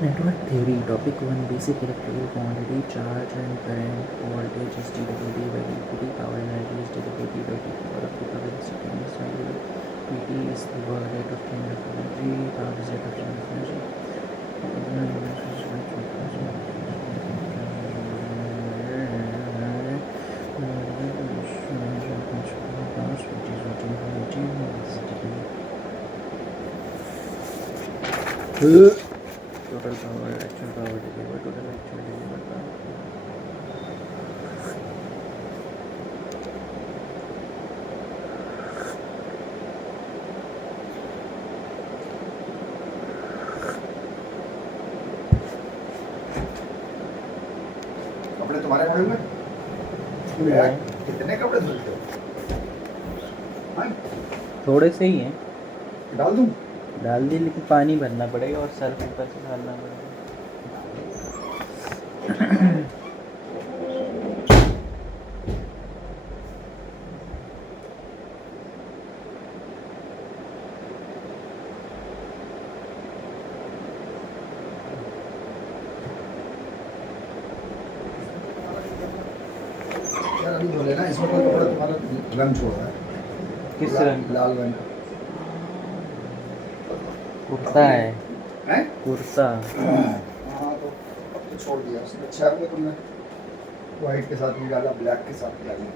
Network theory, topic 1, basic electrical quantity, charge and current, voltage is dWdt by dqt, power energy is dWdt by dt, power of the power is seconds, pt is the work rate of change of energy, power is rate of change of energy. Total power, actual power delivered, total actual delivered power. कपड़े तुम्हारे पड़े हुए कितने कपड़े धुलते हो? थोड़े से ही हैं, डाल दूं? डाल दी, लेकिन पानी भरना पड़ेगा और सर्फ ऊपर से डालना पड़ेगा। यार अभी धो लेना, इसमें कोई कपड़ा तुम्हारा रंग छोड़ रहा है। किस रंग? लाल रंग कुर्ता है, हैं? कुर्ता। हाँ तो अब तो छोड़ दिया उसने। अच्छा है तुमने व्हाइट के साथ भी डाला, ब्लैक के साथ भी डाला।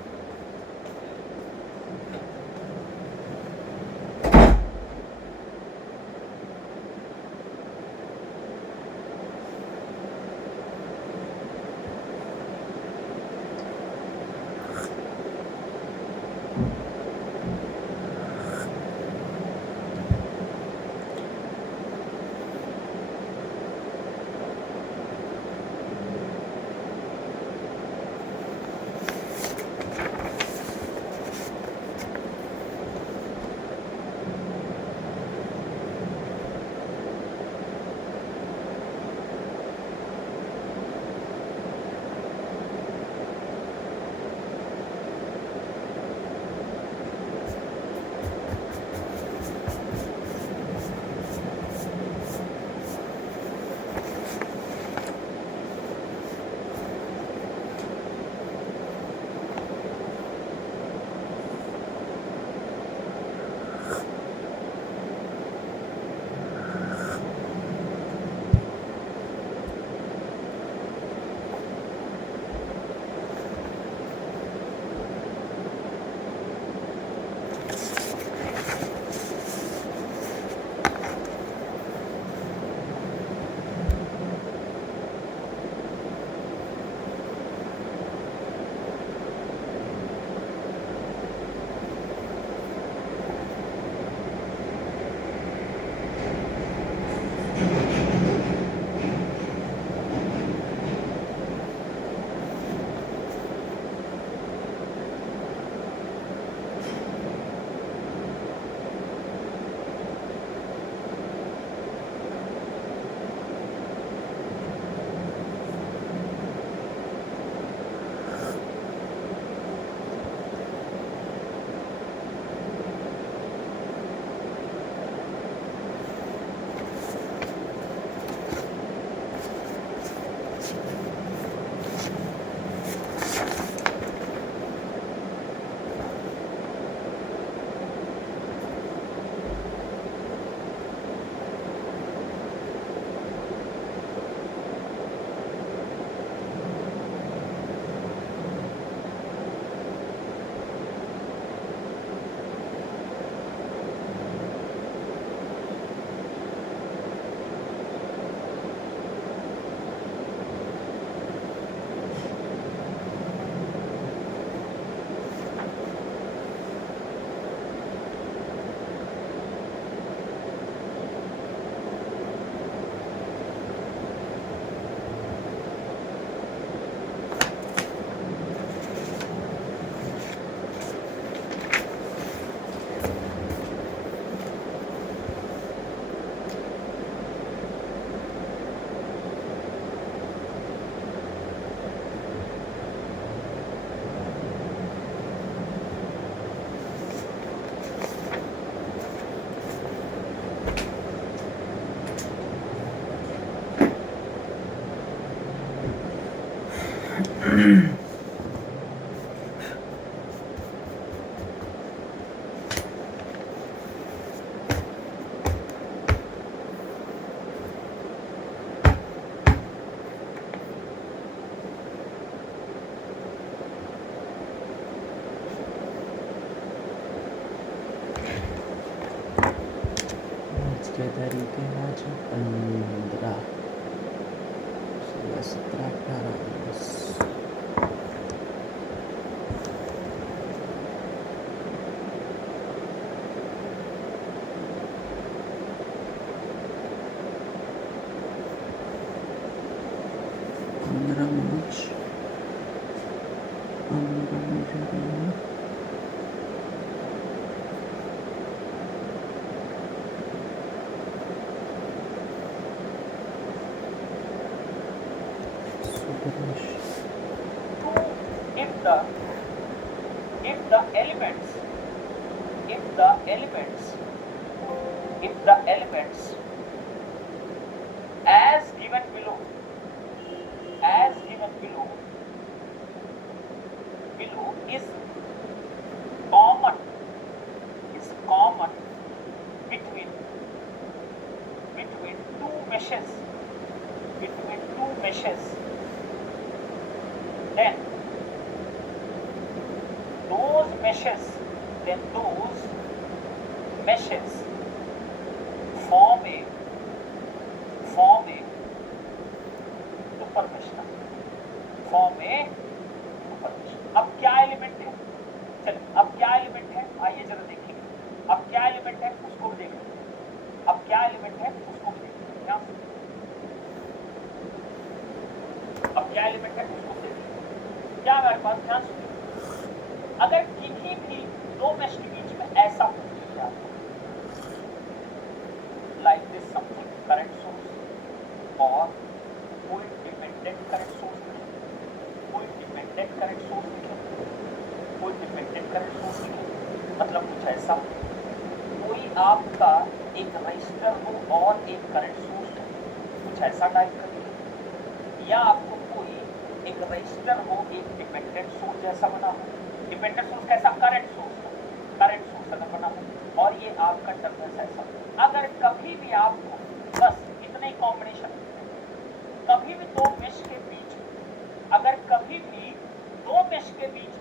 आज के तारीख है आज 15 17 18 19 15 मार्च 15 मार्च if the elements as given below is common between two meshes then those meshes form a super mesh अब क्या एलिमेंट है? चलिए अब क्या एलिमेंट है आइए जरा देखेंगे। अब क्या एलिमेंट है उसको भी देख लेते हैं। अब क्या एलिमेंट है उसको भी देख लेते हैं। अब क्या एलिमेंट है उसको देख लेते हैं। क्या हमारे पास ध्यान सुनिए, अगर किसी भी दो मेश के बीच में ऐसा like this something current source और कोई डिपेंडेंट करंट सोर्स मतलब कुछ ऐसा, कोई आपका एक रजिस्टर हो और एक करंट सोर्स हो, कुछ ऐसा टाइप करिए, या आपको कोई एक रजिस्टर हो एक डिपेंडेंट सोर्स जैसा बना हो। डिपेंडेंट सोर्स कैसा? करंट सोर्स अगर बना हो और ये आपका टर्मिनल ऐसा। अगर कभी भी आपको बस इतने कॉम्बिनेशन, कभी भी दो मेश के बीच, अगर कभी भी दो मेश के बीच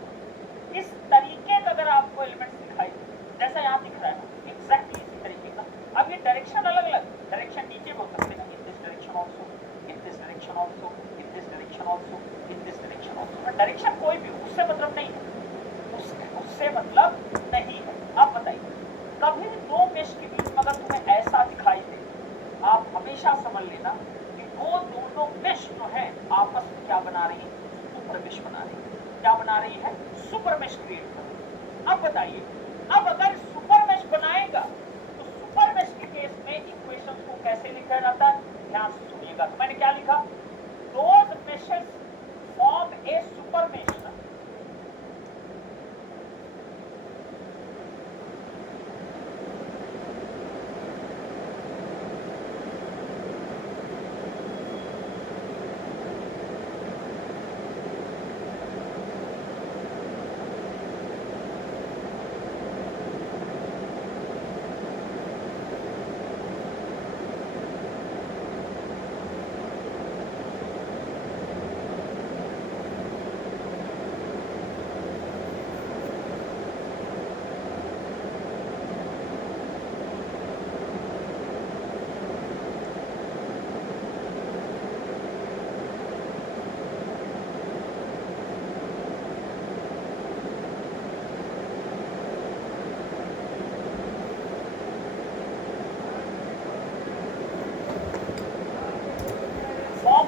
इस तरीके का अगर आपको एलिमेंट्स दिखाई दे, जैसा यहाँ दिख रहा है एग्जैक्टली इसी तरीके का। अब ये डायरेक्शन अलग अलग, डायरेक्शन नीचे बोल सकते हैं, in this direction also, in this direction also, in this direction also, in this direction also. Direction कोई भी उससे मतलब नहीं है, उससे मतलब नहीं है। अब बताइए, कभी भी दो मेश के बीच में अगर तुम्हें ऐसा दिखाई दे, आप हमेशा समझ लेना कि वो दोनों मेश जो है आपस में क्या बना रही है? सुपर मेश बना रही है। क्या बना रही है? सुपर मेश क्रिएट कर रही है। अब बताइए, अब अगर सुपर मेश बनाएगा तो सुपर मेश के केस में इक्वेशन को कैसे लिखा जाता है? ध्यान से सुनिएगा। तो मैंने क्या लिखा? Those meshes form A super mesh.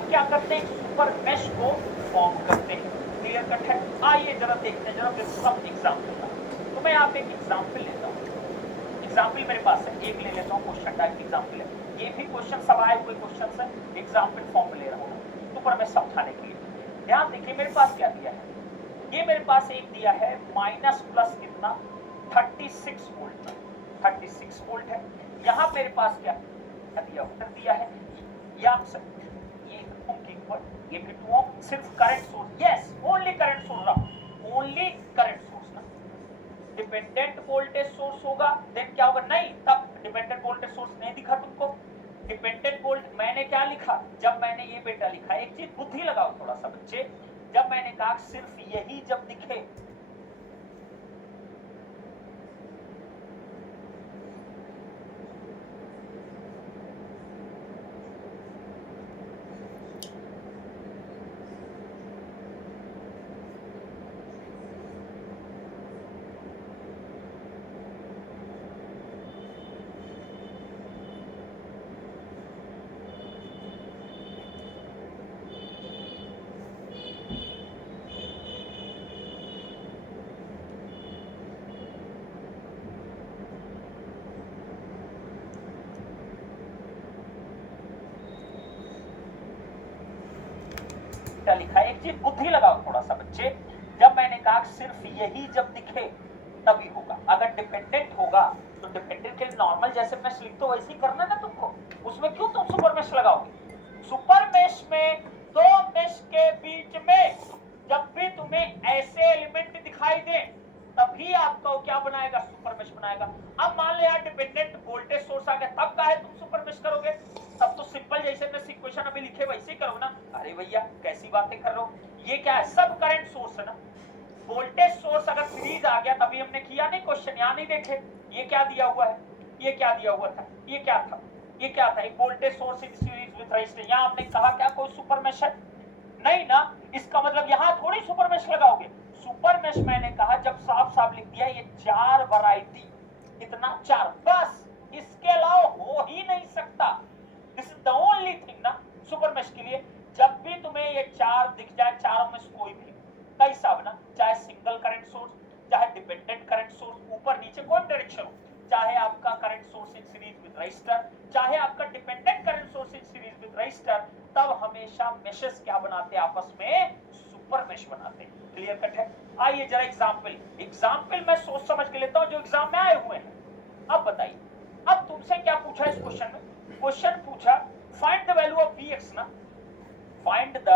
क्या करते हैं? सुपर मेश को फॉर्म करते हैं। क्लियर कट है? आइए जरा देखते हैं, जरा सब एग्जाम्पल। तो मैं यहाँ पे एक एग्जाम्पल लेता हूँ। एग्जाम्पल मेरे पास है, एक ले लेता हूँ, क्वेश्चन टाइप एग्जाम्पल है। ये भी क्वेश्चन सब आए हुए क्वेश्चन है, एग्जाम्पल फॉर्म में ले रहा हूँ सुपर मेश समझाने के लिए। ध्यान देखिए मेरे पास क्या दिया है। ये मेरे पास एक दिया है माइनस प्लस कितना 36 वोल्ट, 36 वोल्ट है। यहाँ मेरे पास क्या दिया, उत्तर दिया है ये थिंकिंग वर्ड, ये टू ऑफ सिर्फ current source, yes only current source रहा, ओनली करंट सोर्स ना। डिपेंडेंट वोल्टेज सोर्स होगा देन क्या होगा, नहीं तब डिपेंडेंट वोल्टेज सोर्स नहीं दिखा तुमको। डिपेंडेंट वोल्ट मैंने क्या लिखा, जब मैंने ये बेटा लिखा, एक चीज बुद्धि लगाओ थोड़ा सा बच्चे, जब मैंने कहा सिर्फ यही जब दिखे, क्या लिखा है, एक चीज बुद्धि लगाओ थोड़ा सा बच्चे, जब मैंने कहा सिर्फ यही जब दिखे तभी होगा। अगर डिपेंडेंट होगा तो डिपेंडेंट के नॉर्मल जैसे मैं लिख तो वैसे ही करना ना तुमको, उसमें क्यों तुम सुपर मेश लगाओगे। सुपर मेश में दो मेश के बीच में जब भी तुम्हें ऐसे एलिमेंट दिखाई दे तभी आपका क्या बनाएगा, सुपर मेश बनाएगा। अब मान लो यार डिपेंडेंट वोल्टेज सोर्स आ गया, तब का है तुम सुपर मेश करोगे, तब तो सिंपल जैसे मैं इक्वेशन अभी लिखे वैसे ही करो ना। अरे भैया कैसी बातें कर रहे हो, ये क्या है, सब करंट सोर्स है ना। वोल्टेज सोर्स अगर सीरीज आ गया तभी हमने किया नहीं क्वेश्चन, यहां नहीं देखे ये क्या दिया हुआ है, ये क्या दिया हुआ था, ये क्या था, ये क्या था, एक voltage source in series with resistance. यहां हमने कहा क्या कोई सुपर मेश है, नहीं ना। इसका मतलब यहां थोड़ी सुपर मेश लगाओगे। सुपर मेश मैंने कहा जब साफ साफ लिख दिया, ये चार वैरायटी, इतना चार, बस इसके अलावा हो ही नहीं सकता। This is the only thing ना सुपर मेश के लिए। जब भी तुम्हें ये चार दिख जाए, चारों में से कोई भी कैसा बना, चाहे सिंगल करंट सोर्स, चाहे डिपेंडेंट करंट सोर्स, ऊपर नीचे कोई डायरेक्शन हो, चाहे आपका current source in series with register, चाहे आपका dependent current source in series with register, तब हमेशा मेशेस क्या बनाते हैं, आपस में सुपर मेश बनाते हैं। क्लियर कट है। आइए जरा एग्जाम्पल मैं सोच समझ के लेता हूं जो एग्जाम में आए हुए हैं। अब बताइए, अब तुमसे क्या पूछा इस क्वेश्चन में, क्वेश्चन पूछा find the value of Vx ना, फाइंड द,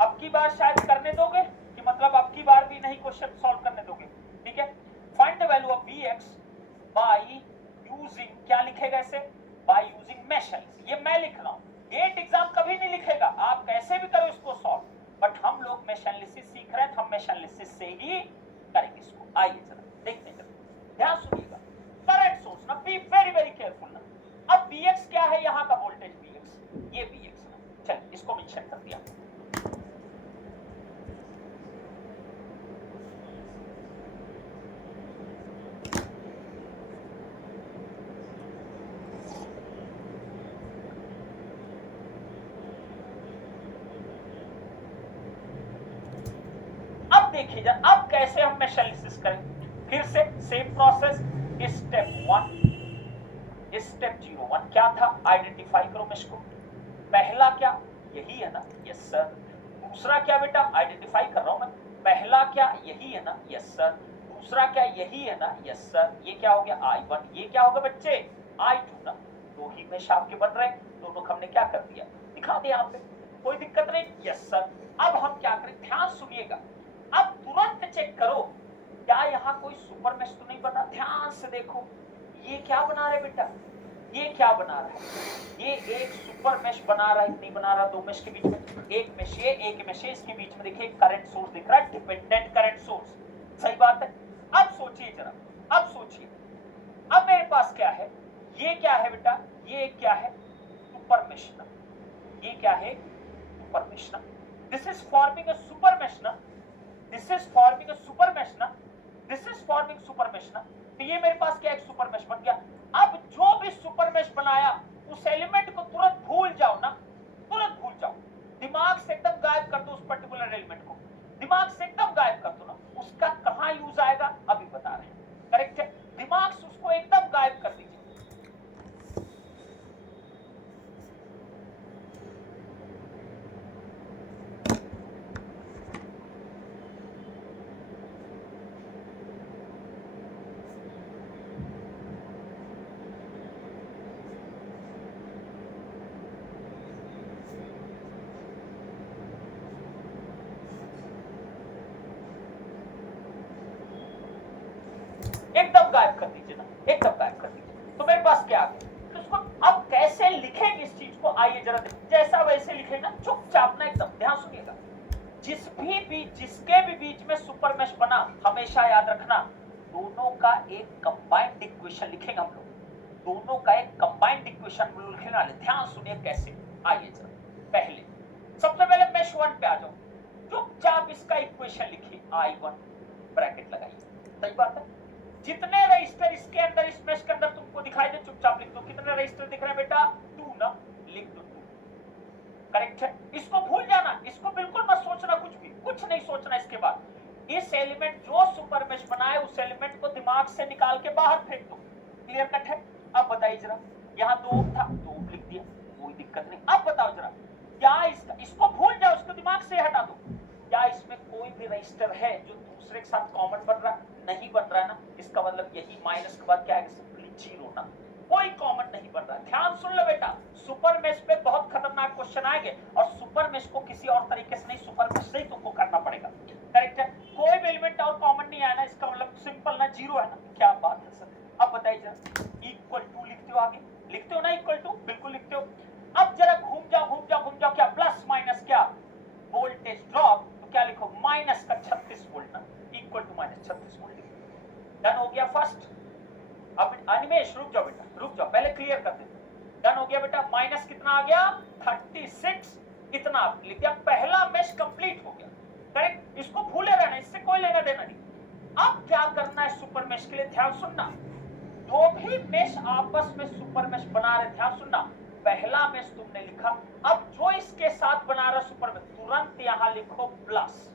अब की बार शायद करने दोगे कि मतलब अब की बार भी नहीं क्वेश्चन सॉल्व करने दोगे, ठीक है। Find the value of Vx by using, क्या लिखेगा इसे, बाय यूजिंग मेश एनालिसिस। ये मैं लिख रहा हूं, गेट एग्जाम कभी नहीं लिखेगा, आप कैसे भी करो इसको सॉल्व, बट हम लोग मेश एनालिसिस सीख रहे हैं तो हम मेश एनालिसिस से ही करेंगे इसको। आइए जरा देखते हैं, ध्यान सुनिएगा। करंट सोर्स ना, बी वेरी वेरी केयरफुल ना। अब Vx क्या है, यहां का वोल्टेज Vx, ये Vx ना, चल इसको मेंशन कर दिया। अब देखिए जरा, अब कैसे हम मेश एनालिसिस करें, फिर से सेम प्रोसेस। स्टेप 1, स्टेप 01 क्या था, आइडेंटिफाई करो मेश को। पहला क्या, यही है ना, यस सर। दूसरा क्या बेटा, आइडेंटिफाई कर रहा हूं मैं, पहला क्या यही है ना, यस सर। दूसरा क्या यही है ना, यस सर। ये क्या हो गया I1, ये क्या होगा बच्चे I2 ना। दो ही मेश आपके बन रहे हैं, दोनों हमने क्या कर दिया, दिखा दिया यहाँ पे, कोई दिक्कत नहीं, यस सर। अब हम क्या करें, ध्यान सुनिएगा, अब तुरंत चेक करो क्या यहाँ कोई सुपर मेश तो नहीं बना। ध्यान से देखो, ये क्या बना रहे बेटा, ये क्या बना रहा है, ये एक सुपर मेश बना रहा है, नहीं बना रहा, दो मेश के बीच में एक मेश ये, एक मेश इसके बीच में देखिए करंट सोर्स दिख रहा है, डिपेंडेंट करंट सोर्स, सही बात है। अब सोचिए जरा, अब सोचिए, अब मेरे पास क्या है, ये क्या है बेटा, ये क्या है, सुपर मेश ना, ये क्या है, सुपर मेश ना। This is forming a super mesh ना, this is forming a super mesh ना, this is forming super mesh ना। तो ये मेरे पास क्या एक सुपर मेश बन गया। अब जो भी सुपर मेश बनाया उस एलिमेंट को तुरंत भूल जाओ ना, तुरंत भूल जाओ, दिमाग से एकदम गायब कर दो उस पर्टिकुलर एलिमेंट को, दिमाग से एकदम गायब कर दो ना। उसका कहां यूज आएगा अभी बता रहे हैं, करेक्ट है, दिमाग से उसको एकदम गायब कर दीजिए। गायब कर दीजिए ना, एकदम गायब कर दीजिए। तो मेरे पास क्या आ गया, तो उसको अब कैसे लिखेंगे इस चीज को, आइए जरा जैसा वैसे लिखेगा, चुपचाप ना एकदम ध्यान सुनिएगा। जिसके भी बीच में सुपर मेश बना, हमेशा याद रखना दोनों का एक कंबाइंड इक्वेशन लिखेंगे हम लोग, दोनों का एक कंबाइंड इक्वेशन लिखने वाले। ध्यान सुनिए कैसे, आइए जरा पहले सबसे पहले मेश 1 पे आ जाओ, चुपचाप इसका इक्वेशन लिखिए, I1 ब्रैकेट लगाइए। सही बात है, जितने रजिस्टर इसके अंदर, इस मेश के अंदर तुमको दिखाई दे, चुपचाप लिख दो। कितने रजिस्टर दिख रहे हैं बेटा, 2 ना, लिख दो 2, करेक्ट है। इसको भूल जाना, इसको बिल्कुल मत सोचना, कुछ नहीं सोचना। इसके बाद इस एलिमेंट जो सुपर मेश बनाए, उस एलिमेंट को दिमाग से निकाल के बाहर फेंक दो। क्लियर कट है। अब बताइए जरा, यहाँ 2 था, 2 लिख दिया, कोई दिक्कत नहीं। अब बताओ जरा, क्या इसको भूल जाओ, इसको दिमाग से हटा दो। क्या इसमें कोई भी रजिस्टर है जो दूसरे के साथ कॉमन बन रहा है? नहीं बन रहा है ना, इसका मतलब यही माइनस के बाद क्या है, सिंपली 0 ना, कोई कॉमन नहीं बन रहा है। ध्यान सुन लो बेटा, सुपर मेश पे बहुत खतरनाक क्वेश्चन आएंगे, और सुपर मेश को किसी और तरीके से नहीं, सुपर मेश से ही तुमको करना पड़ेगा। करेक्ट है, कोई भी एलिमेंट और कॉमन नहीं आया ना, इसका मतलब सिंपल ना, 0 है ना। क्या बात है सर। अब बताइए जरा, इक्वल टू लिखते हो, आगे लिखते हो ना इक्वल टू, बिल्कुल लिखते हो। अब जरा घूम जाओ, क्या प्लस माइनस, क्या वोल्टेज ड्रॉप, तो क्या लिखो, माइनस का 36 वोल्ट ना, equal to minus 36 volt. Done हो गया फर्स्ट। अब अनिमेश रुक जाओ बेटा, रुक जाओ, पहले क्लियर कर दे। डन हो गया बेटा, माइनस कितना आ गया, 36, इतना लिख दिया, पहला मेश कंप्लीट हो गया। करेक्ट, इसको भूले रहना, इससे कोई लेना देना नहीं। अब क्या करना है सुपर मेश के लिए, ध्यान सुनना, दो भी मेश आपस में सुपर मेश बना रहे, ध्यान सुनना। पहला मेश तुमने लिखा, अब जो इसके साथ बना रहा सुपर मेश, तुरंत यहां लिखो प्लस।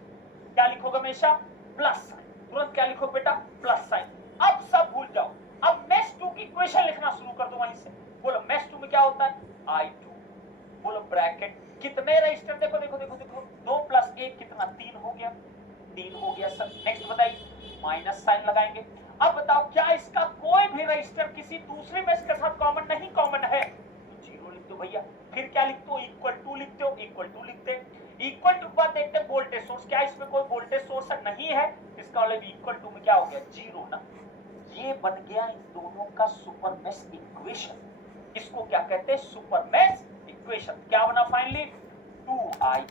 क्या लिखोगे हमेशा, प्लस साइन। तुरंत क्या लिखो बेटा, प्लस साइन। अब सब भूल जाओ, अब मेश 2 की इक्वेशन लिखना शुरू कर दो वहीं से। बोलो मेश 2 में क्या होता है, I2, बोलो ब्रैकेट, कितने रजिस्टर, देखो 2 + 1 कितना, 3 हो गया, 3 हो गया सर। नेक्स्ट बताइए, माइनस साइन लगाएंगे। अब बताओ, क्या इसका कोई भी रजिस्टर किसी दूसरे मेश के साथ कॉमन नहीं, कॉमन है, तो 0 लिख दो भैया। फिर क्या लिखते हो, इक्वल टू लिखते हो, इक्वल टू लिखते हैं। इक्वल टू बाद देखते हैं वोल्टेज सोर्स, क्या इसमें कोई वोल्टेज सोर्स नहीं है, इसका मतलब इक्वल टू में क्या हो गया, 0 ना। ये बन गया इन दोनों का सुपर मेश इक्वेशन। इसको क्या कहते हैं, सुपर मेश इक्वेशन। क्या बना फाइनली, 2i।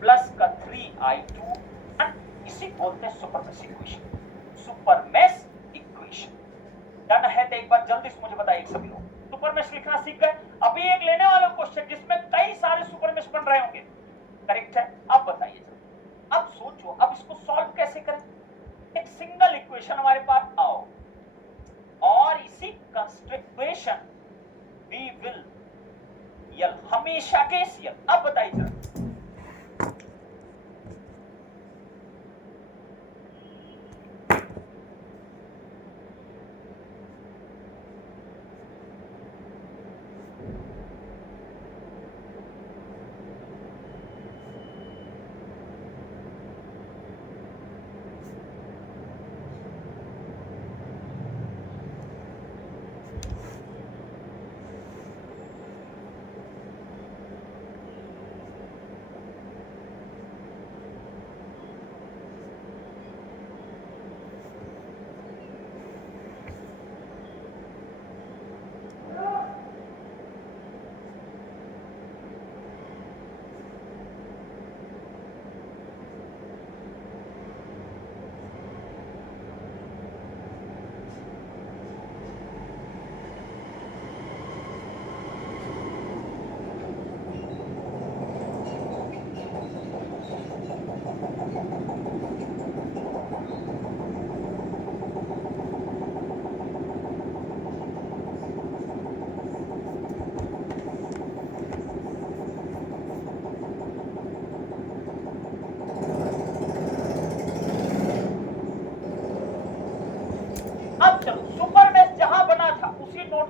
प्लस का 3i2, इसी बोलते हैं super mesh equation, super mesh equation. Done है तो एक बार जल्दी से मुझे बताइए सभी लोग, सुपर मेश लिखना सीख गए। अभी एक लेने वाला क्वेश्चन जिसमें कई सारे सुपर मेश बन रहे होंगे, करेक्ट है। अब बताइए, अब सोचो, अब इसको सॉल्व कैसे करें। एक सिंगल इक्वेशन हमारे पास आओ, और इसी कंस्ट्रक्शन वी विल यल, हमेशा केस यल। अब बताइए जरा,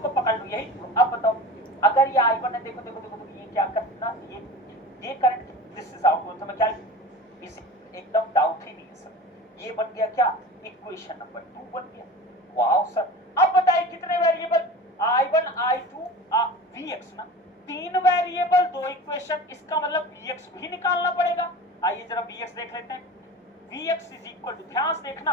को पकड़ लो, यही। अब बताओ अगर ये I1 है, देखो देखो देखो ये क्या करना, ये करंट दिस इज आउट, तो मैं क्या इस एकदम डाउट ही नहीं है सर। ये बन गया क्या, इक्वेशन नंबर 2 बन गया। Wow sir. अब बताइए कितने वेरिएबल, I1 I2 Vx ना, 3 वेरिएबल 2 इक्वेशन, इसका मतलब Vx भी निकालना पड़ेगा। आइए जरा Vx देख लेते हैं। Vx इज इक्वल टू, ध्यान से देखना,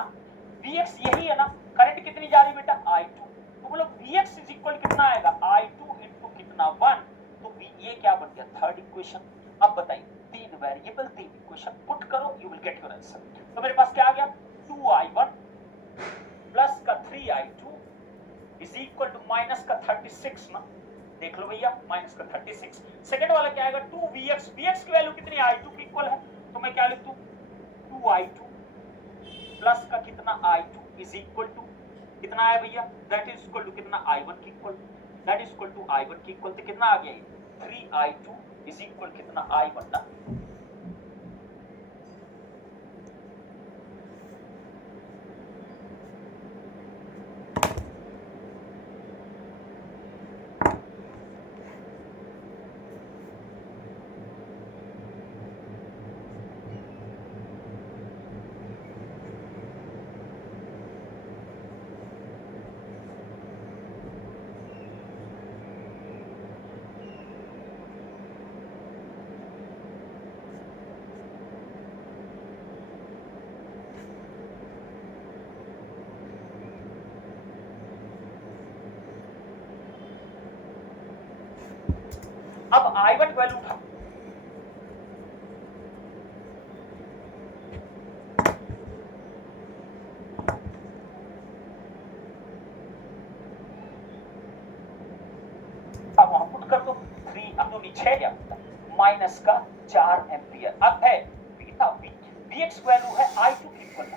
Vx यही है ना, करंट कितनी जा रही बेटा I2, तो मतलब Vx इज इक्वल कितना आएगा I2 इंटू कितना 1, तो ये क्या बन गया थर्ड इक्वेशन। अब बताइए 3 वेरिएबल 3 इक्वेशन पुट करो, you will get your answer. तो मेरे पास क्या आ गया 2I1 प्लस का 3I2 is equal to minus का 36 ना, देख लो भैया माइनस का 36। सेकंड वाला क्या आएगा 2Vx, Vx की वैल्यू कितनी I2 की इक्वल है, तो मैं क्या लिख दूं 2I2 प्लस का कितना I2 इज इक्वल टू कितना है भैया, दैट इज इक्वल टू कितना I1 की equal, that is equal to I1 की इक्वल, तो कितना आ गया 3I2 इज इक्वल कितना I1 ना। अब I1 वैल्यू उठा, अब वहां पुट कर दो 3 अब तो नीचे गया माइनस का 4 एम्पियर। अब है बीटा Vx वैल्यू है I2 की इक्वल,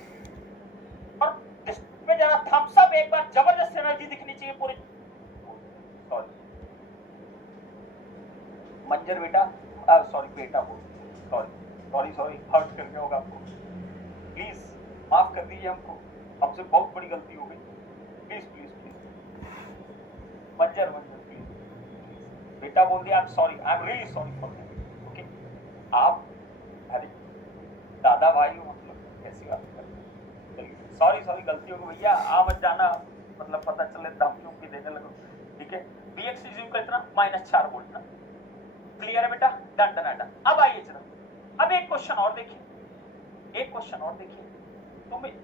और इसमें जरा थम्स अप एक बार जबरदस्त एनर्जी दिखनी चाहिए पूरे, सॉरी मंजर बेटा, सॉरी बेटा बोल, सॉरी सॉरी सॉरी हर्ट कर गया होगा आपको, प्लीज माफ कर दीजिए हमको, हमसे बहुत बड़ी गलती हो गई, प्लीज प्लीज प्लीज मंजर मंजर प्लीज बेटा बोल दिया, I am sorry, I am really sorry for that, okay. आप अरे दादा भाई हो, मतलब कैसी बात कर, सॉरी सॉरी गलती हो गई भैया, आ मत जाना, मतलब पता चले धमकियों की देने लगो, ठीक है। Vx इज इक्वल कितना -4 वोल्ट ना, क्लियर है बेटा, डन डन डन। अब आइए जरा, अब एक क्वेश्चन और देखिए, एक क्वेश्चन और देखिए।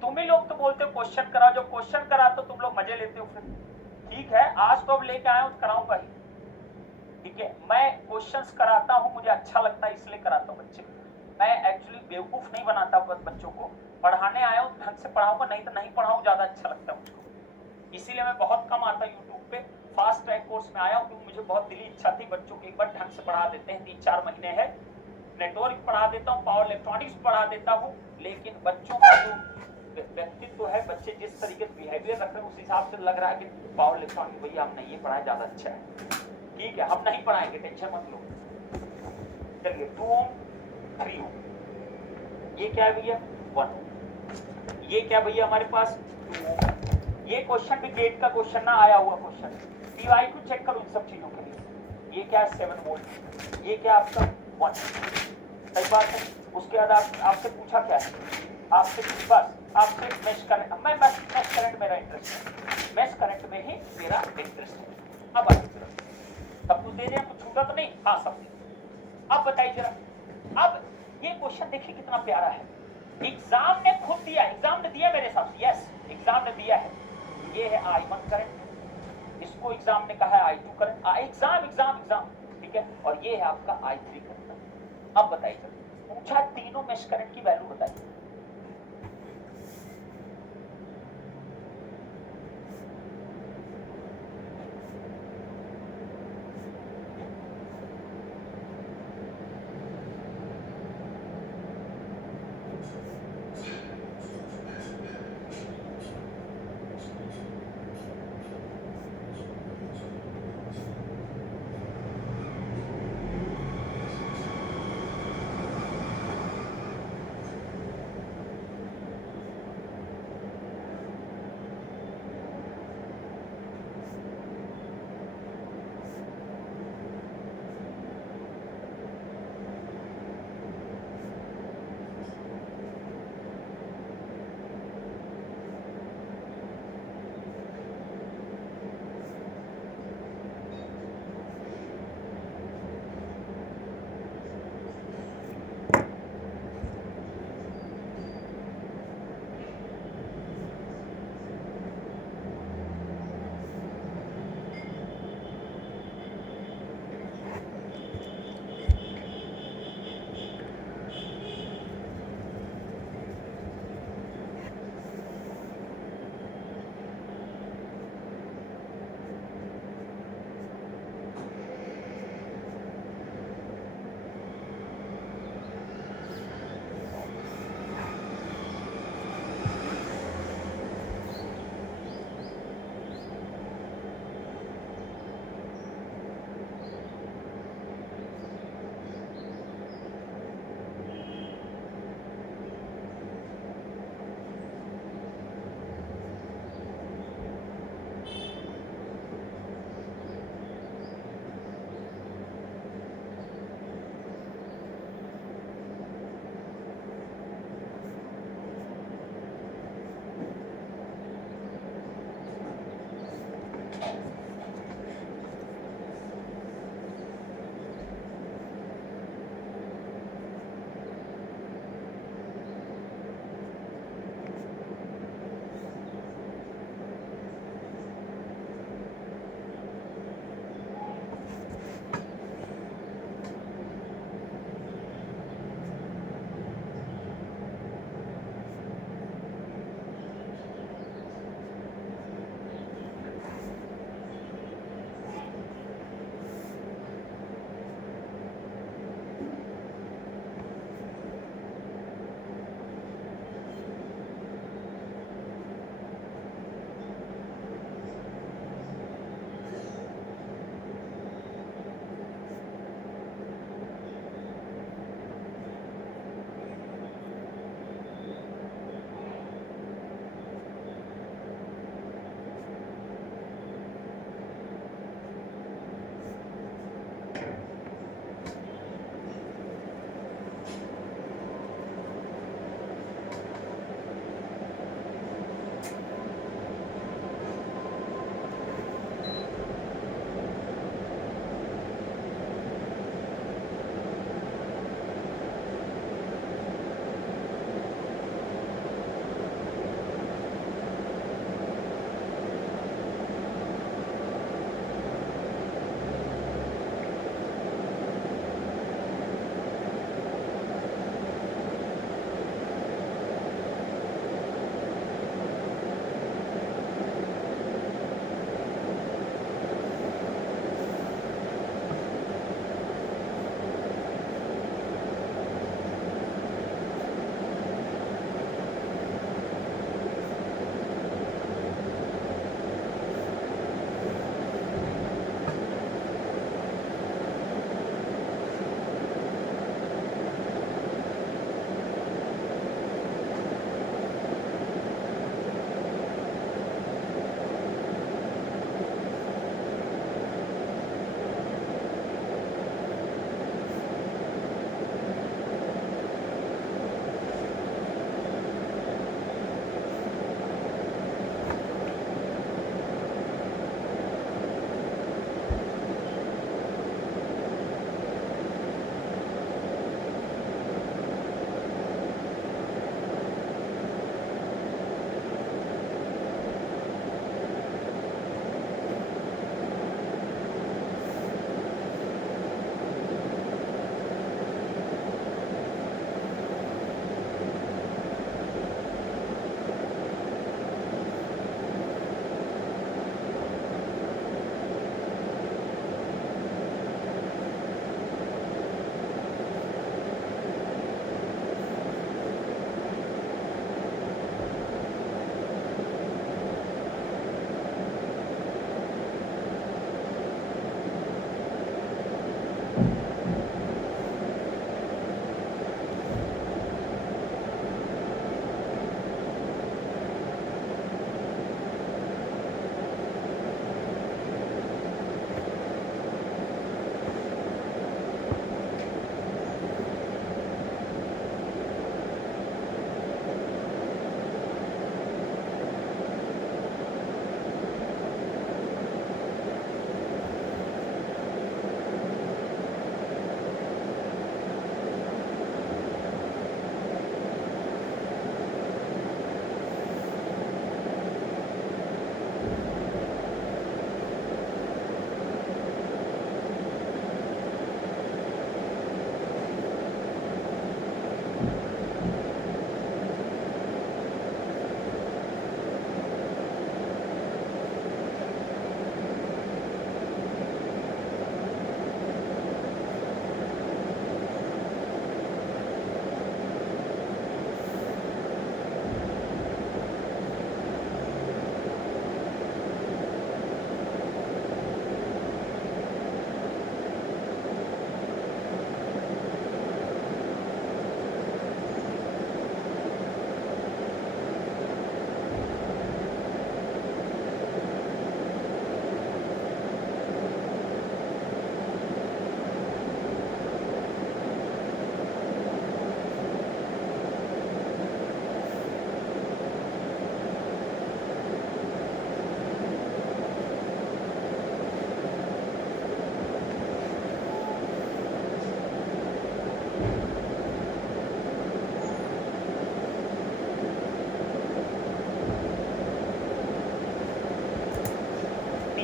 तुम ही लोग तो बोलते हो क्वेश्चन कराओ, जो क्वेश्चन कराते हो तुम लोग मजे लेते हो फिर, ठीक है आज तो अब लेके आया हूं, कराऊंगा ही, ठीक है। मैं क्वेश्चंस कराता हूं, मुझे अच्छा लगता है इसलिए कराता हूं बच्चे, मैं एक्चुअली बेवकूफ नहीं बनाता बच्चों को, पढ़ाने आया हूं, ढंग से पढ़ाऊंगा, नहीं तो नहीं पढ़ाऊं, ज्यादा अच्छा लगता है मुझको, इसीलिए मैं बहुत कम आता हूं यूट्यूब पे। फास्ट ट्रैक कोर्स में आया हूं क्योंकि मुझे बहुत दिली इच्छा थी बच्चों को एक बार ढंग से पढ़ा देते हैं, 3-4 महीने है, नेटवर्क पढ़ा देता हूं, पावर इलेक्ट्रॉनिक्स पढ़ा देता हूं, लेकिन बच्चों का जो व्यक्तित्व है, बच्चे जिस तरीके से बिहेवियर रख रहे हैं उस हिसाब से लग रहा है कि पावर इलेक्ट्रॉनिक्स भैया हम नहीं पढ़ाए, ज्यादा अच्छा है, ठीक है हम नहीं पढ़ाएंगे, टेंशन मत लो। चलिए 2 ओम 3 ओम, ये क्या है भैया 1 ओम, ये क्या भैया हमारे पास 2 ओम। ये क्वेश्चन भी गेट का क्वेश्चन ना आया हुआ क्वेश्चन, पीवाई को चेक करो इन सब चीजों के लिए। ये क्या है 7 वोल्ट, ये क्या आपका 1, सही बात है। उसके बाद आपसे पूछा क्या है, आपसे बस आपसे मेश करंट, मैं बस मेश करंट मेरा इंटरेस्ट है, मेश करंट में ही मेरा इंटरेस्ट है। अब आइए सब कुछ दे रहे हैं, कुछ छूटा तो नहीं, हाँ सब। अब बताइए जरा, अब ये क्वेश्चन देखिए कितना प्यारा है, एग्जाम ने खुद दिया, एग्जाम ने दिया मेरे हिसाब से, यस एग्जाम ने दिया है। ये है I1 करंट, इसको एग्जाम ने कहा है I2 current, exam exam exam, ठीक है, और ये है आपका I3 करंट। अब बताइए पूछा तीनों मेश करंट की वैल्यू बताइए।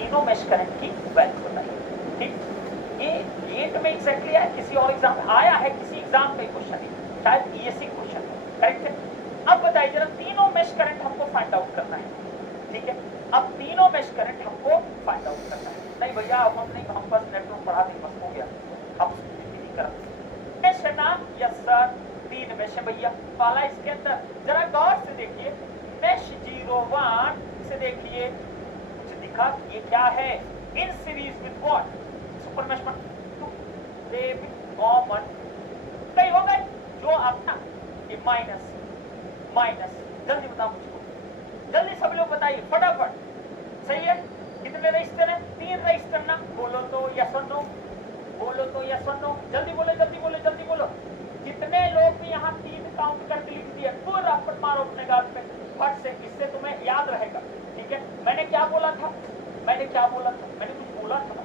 तीनों मेश करंट की वैल्यू बताइए। ठीक, ये गेट में एग्जैक्टली आया, किसी और एग्जाम में आया है, किसी एग्जाम का क्वेश्चन है, शायद ईएससी क्वेश्चन है, करेक्ट है। अब बताइए जरा, तीनों मेश करंट हमको फाइंड आउट करना है, ठीक है। अब तीनों मेश करंट हमको फाइंड आउट करना है। नहीं भैया अब हम नहीं, हम बस नेटवर्क पढ़ा दें, बस हो गया, अब नहीं करते। मेश है ना, यस सर, 3 मेश है भैया वाला। इसके अंदर जरा गौर से देखिए, मेश 01 से देखिए कुछ दिखा, ये क्या है, इन series with what, super mesh में दे कॉमन कहीं हो गए जो अपना ये माइनस माइनस, जल्दी बताओ मुझको, जल्दी सब लोग बताइए फटाफट, सही है। कितने रजिस्टर है, 3 रजिस्टर ना, बोलो तो यस और नो, बोलो तो यस और नो, जल्दी बोलो जल्दी बोलो जल्दी बोलो। जितने लोग भी यहाँ 3 काउंट करके लिख दिए, पूरा पर मारो अपने गाल पे फट से, इससे तुम्हें याद रहेगा, ठीक है। मैंने क्या बोला था, मैंने क्या बोला था, मैंने कुछ बोला था,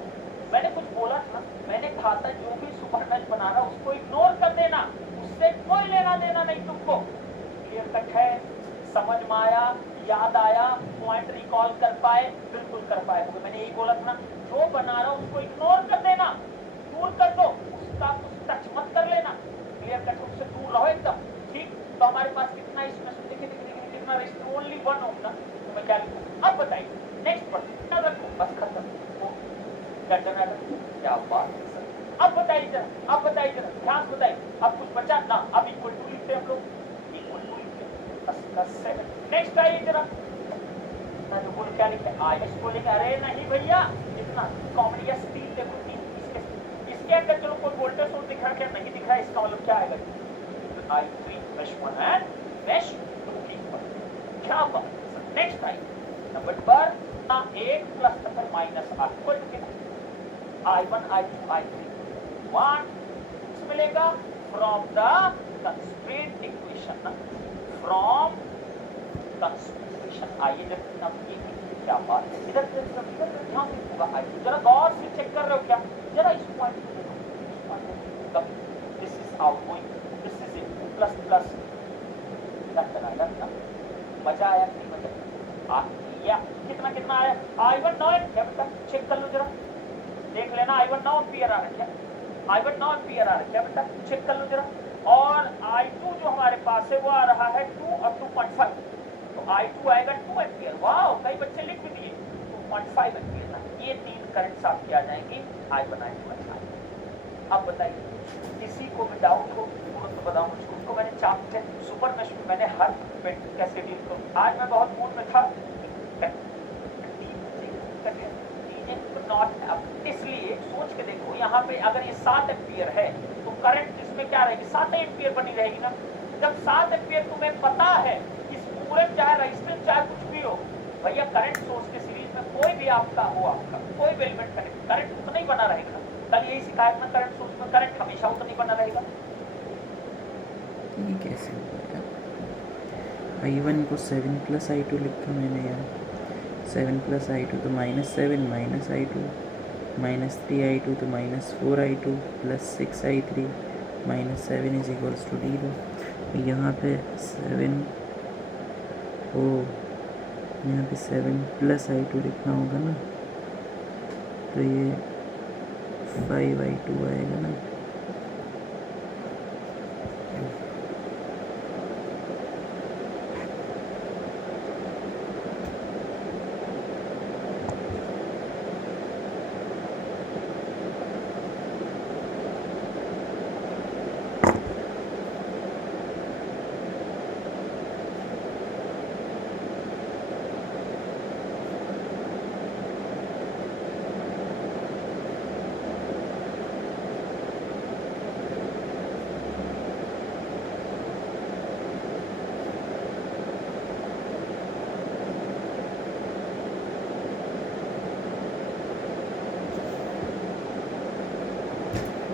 मैंने कुछ बोला था, मैंने कहा था जो भी सुपर मैच बना रहा उसको इग्नोर कर देना, उससे कोई लेना देना नहीं तुमको। क्लियर कट है, समझ में आया, याद आया, पॉइंट रिकॉल कर पाए, बिल्कुल कर पाए होंगे। मैंने यही बोला था ना, जो बना रहा उसको इग्नोर कर देना, दूर कर दो, उसका कुछ टच मत कर लेना। क्लियर कट, उससे दूर रहो एकदम, ठीक। तो हमारे पास कितना इसमें से देखिए कितना रजिस्टर, ओनली 1 होगा, तो मैं क्या लिखूं। अब बताइए नेक्स्ट पर रखो, बस खत्म, क्या बात है सर। अब बताइए जरा, अब बताइए जरा, ध्यान से बताइए, अब कुछ बचा ना, अब इक्वल टू लिखते हैं हम लोग, इक्वल टू लिखते हैं, बस 10 सेकंड। नेक्स्ट आइए जरा, तो बोल क्या लिखे, आइए बोलेंगे, अरे नहीं भैया इतना कॉमेडी या स्टील देखो, इसके अंदर चलो कोई वोल्टेज सोर्स दिख रहा है क्या, नहीं दिख रहा है, इसका मतलब क्या आएगा, I3 mesh 1 and mesh 2 की इक्वल, क्या बात है। नेक्स्ट आइए नंबर पर 1 plus number minus r equal to कितना, I1 I2 I3 1 मिलेगा from the constraint equation, from constraint equation. आइए जब क्या बात है, इधर ध्यान से होगा, आइए जरा गौर से चेक कर रहे हो क्या, जरा इस पॉइंट को देखो, इस पॉइंट को देखो, this is outgoing, this is in plus plus, लगता मजा आया कि नहीं मजा आया, कितना कितना आया, I1 9 क्या बेटा, चेक कर लो जरा, देख लेना, I1 9 एम्पीयर आ रहा है, I1 9 एम्पीयर आ रहा है क्या बेटा, चेक कर लो जरा। और I2 जो हमारे पास है वो आ रहा है 2 और 2.5, तो I2 आएगा 2 एम्पीयर, वाह कई बच्चे लिख भी दिए 2.5 एम्पीयर ना, ये 3 करंट्स आपकी आ जाएंगी, I1 I2 I3। अब बताइए किसी को भी डाउट हो तुरंत बताओ मुझको, उसको मैंने चैप्टर सुपर मेश में मैंने हर कैसे डील करूं, आज मैं बहुत मूड में था, इसलिए सोच के देखो, यहाँ पे अगर ये 7 एम्पीयर है तो करंट इसमें क्या रहेगी, 7 एम्पीयर बनी रहेगी ना। जब 7 एम्पीयर तुम्हें पता है, इस पूरे चाहे रेजिस्टेंस चाहे कुछ भी हो, भैया करंट सोर्स के सीरीज में कोई भी आपका हो, आपका कोई भी एलिमेंट कनेक्ट, करंट उतना ही बना रहेगा। कल यही सिखाया था, करंट सोर्स में करंट हमेशा उतना ही बना रहेगा। ये कैसे होगा, I1 को 7 प्लस I2 लिखा मैंने यार, 7 प्लस I2 तो -7 माइनस I2, -3 I2 तो -4 I2 plus 6 I3 -7 is equals to 0। यहाँ पे 7 ओ, यहाँ पे 7 प्लस I2 लिखना होगा ना, तो ये 5 I2 आएगा ना।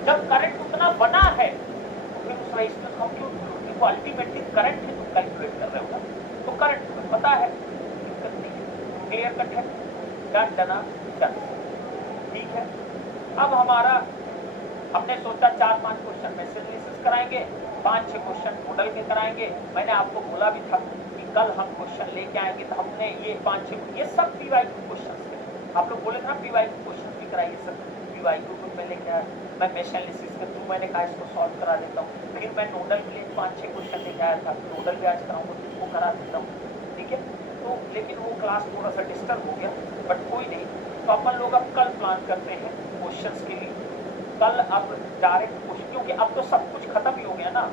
जब करंट उतना बना है तो फिर उस रेजिस्टेंस हम क्यों, क्योंकि अल्टीमेटली करंट है, तुम कैलकुलेट कर रहे हो ना, तो करंट तुम्हें पता है, दिक्कत नहीं है, क्लियर कट है, डन डना डन, ठीक है। अब हमारा हमने सोचा 4-5 क्वेश्चन में से एनालिसिस कराएंगे, 5-6 क्वेश्चन मॉडल के कराएंगे। मैंने आपको बोला भी था कि कल हम क्वेश्चन लेके आएंगे, तो हमने ये 5-6 ये सब पीवाईक्यू क्वेश्चन थे, आप लोग बोले थे ना पीवाईक्यू क्वेश्चन भी कराइए सर, पीवाईक्यू को पहले क्या है, मैं मेश एनालिसिस के थ्रू मैंने कहा इसको सॉल्व करा देता हूँ, फिर मैं नोडल के लिए 5-6 क्वेश्चन लेके आया था, नोडल भी आज कराऊंगा तो उसको करा देता हूँ, ठीक है। तो लेकिन वो क्लास थोड़ा सा डिस्टर्ब हो गया, बट कोई नहीं। तो अपन लोग अब कल प्लान करते हैं क्वेश्चंस के लिए। कल अब डायरेक्ट क्वेश्चन, क्योंकि अब तो सब कुछ खत्म ही हो गया ना,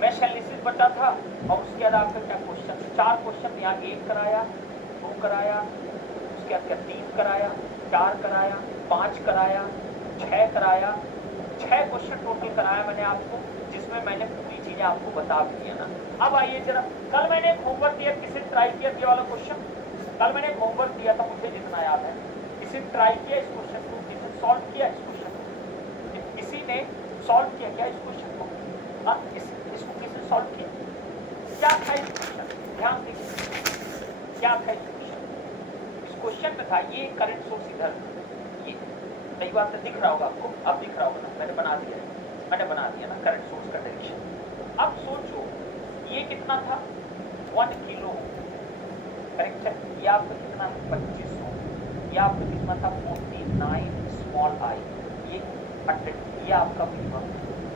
मेश एनालिसिस बचा था और उसके बाद आपका क्या क्वेश्चन, 4 क्वेश्चन, यहाँ 1 कराया, 2 कराया, उसके बाद क्या 3 कराया, 4 कराया, 5 कराया, 6 कराया, 6 क्वेश्चन टोटल कराया मैंने आपको, जिसमें मैंने पूरी चीजें आपको बता दी है ना। अब आइए जरा, कल मैंने एक होमवर्क दिया, किसी ने ट्राई किया ये वाला क्वेश्चन? कल मैंने एक होमवर्क दिया था, मुझे जितना याद है, किसी ने ट्राई किया इस क्वेश्चन को, किसी ने सॉल्व किया इस क्वेश्चन को, किसी ने सॉल्व किया क्या इस क्वेश्चन को? इसको किसी ने सॉल्व किया? क्या था इस क्वेश्चन, ध्यान दीजिए, क्या था इस क्वेश्चन? इस क्वेश्चन में था ये करंट सोर्स इधर, ये सही बात है, दिख रहा होगा आपको, अब दिख रहा होगा ना, मैंने बना दिया ना करंट सोर्स का डायरेक्शन। अब सोचो ये कितना था, 1 किलो, करेक्ट है, ये आपका कितना है 2500, ये आपका कितना था 49 स्मॉल आई, ये 100, ये आपका V1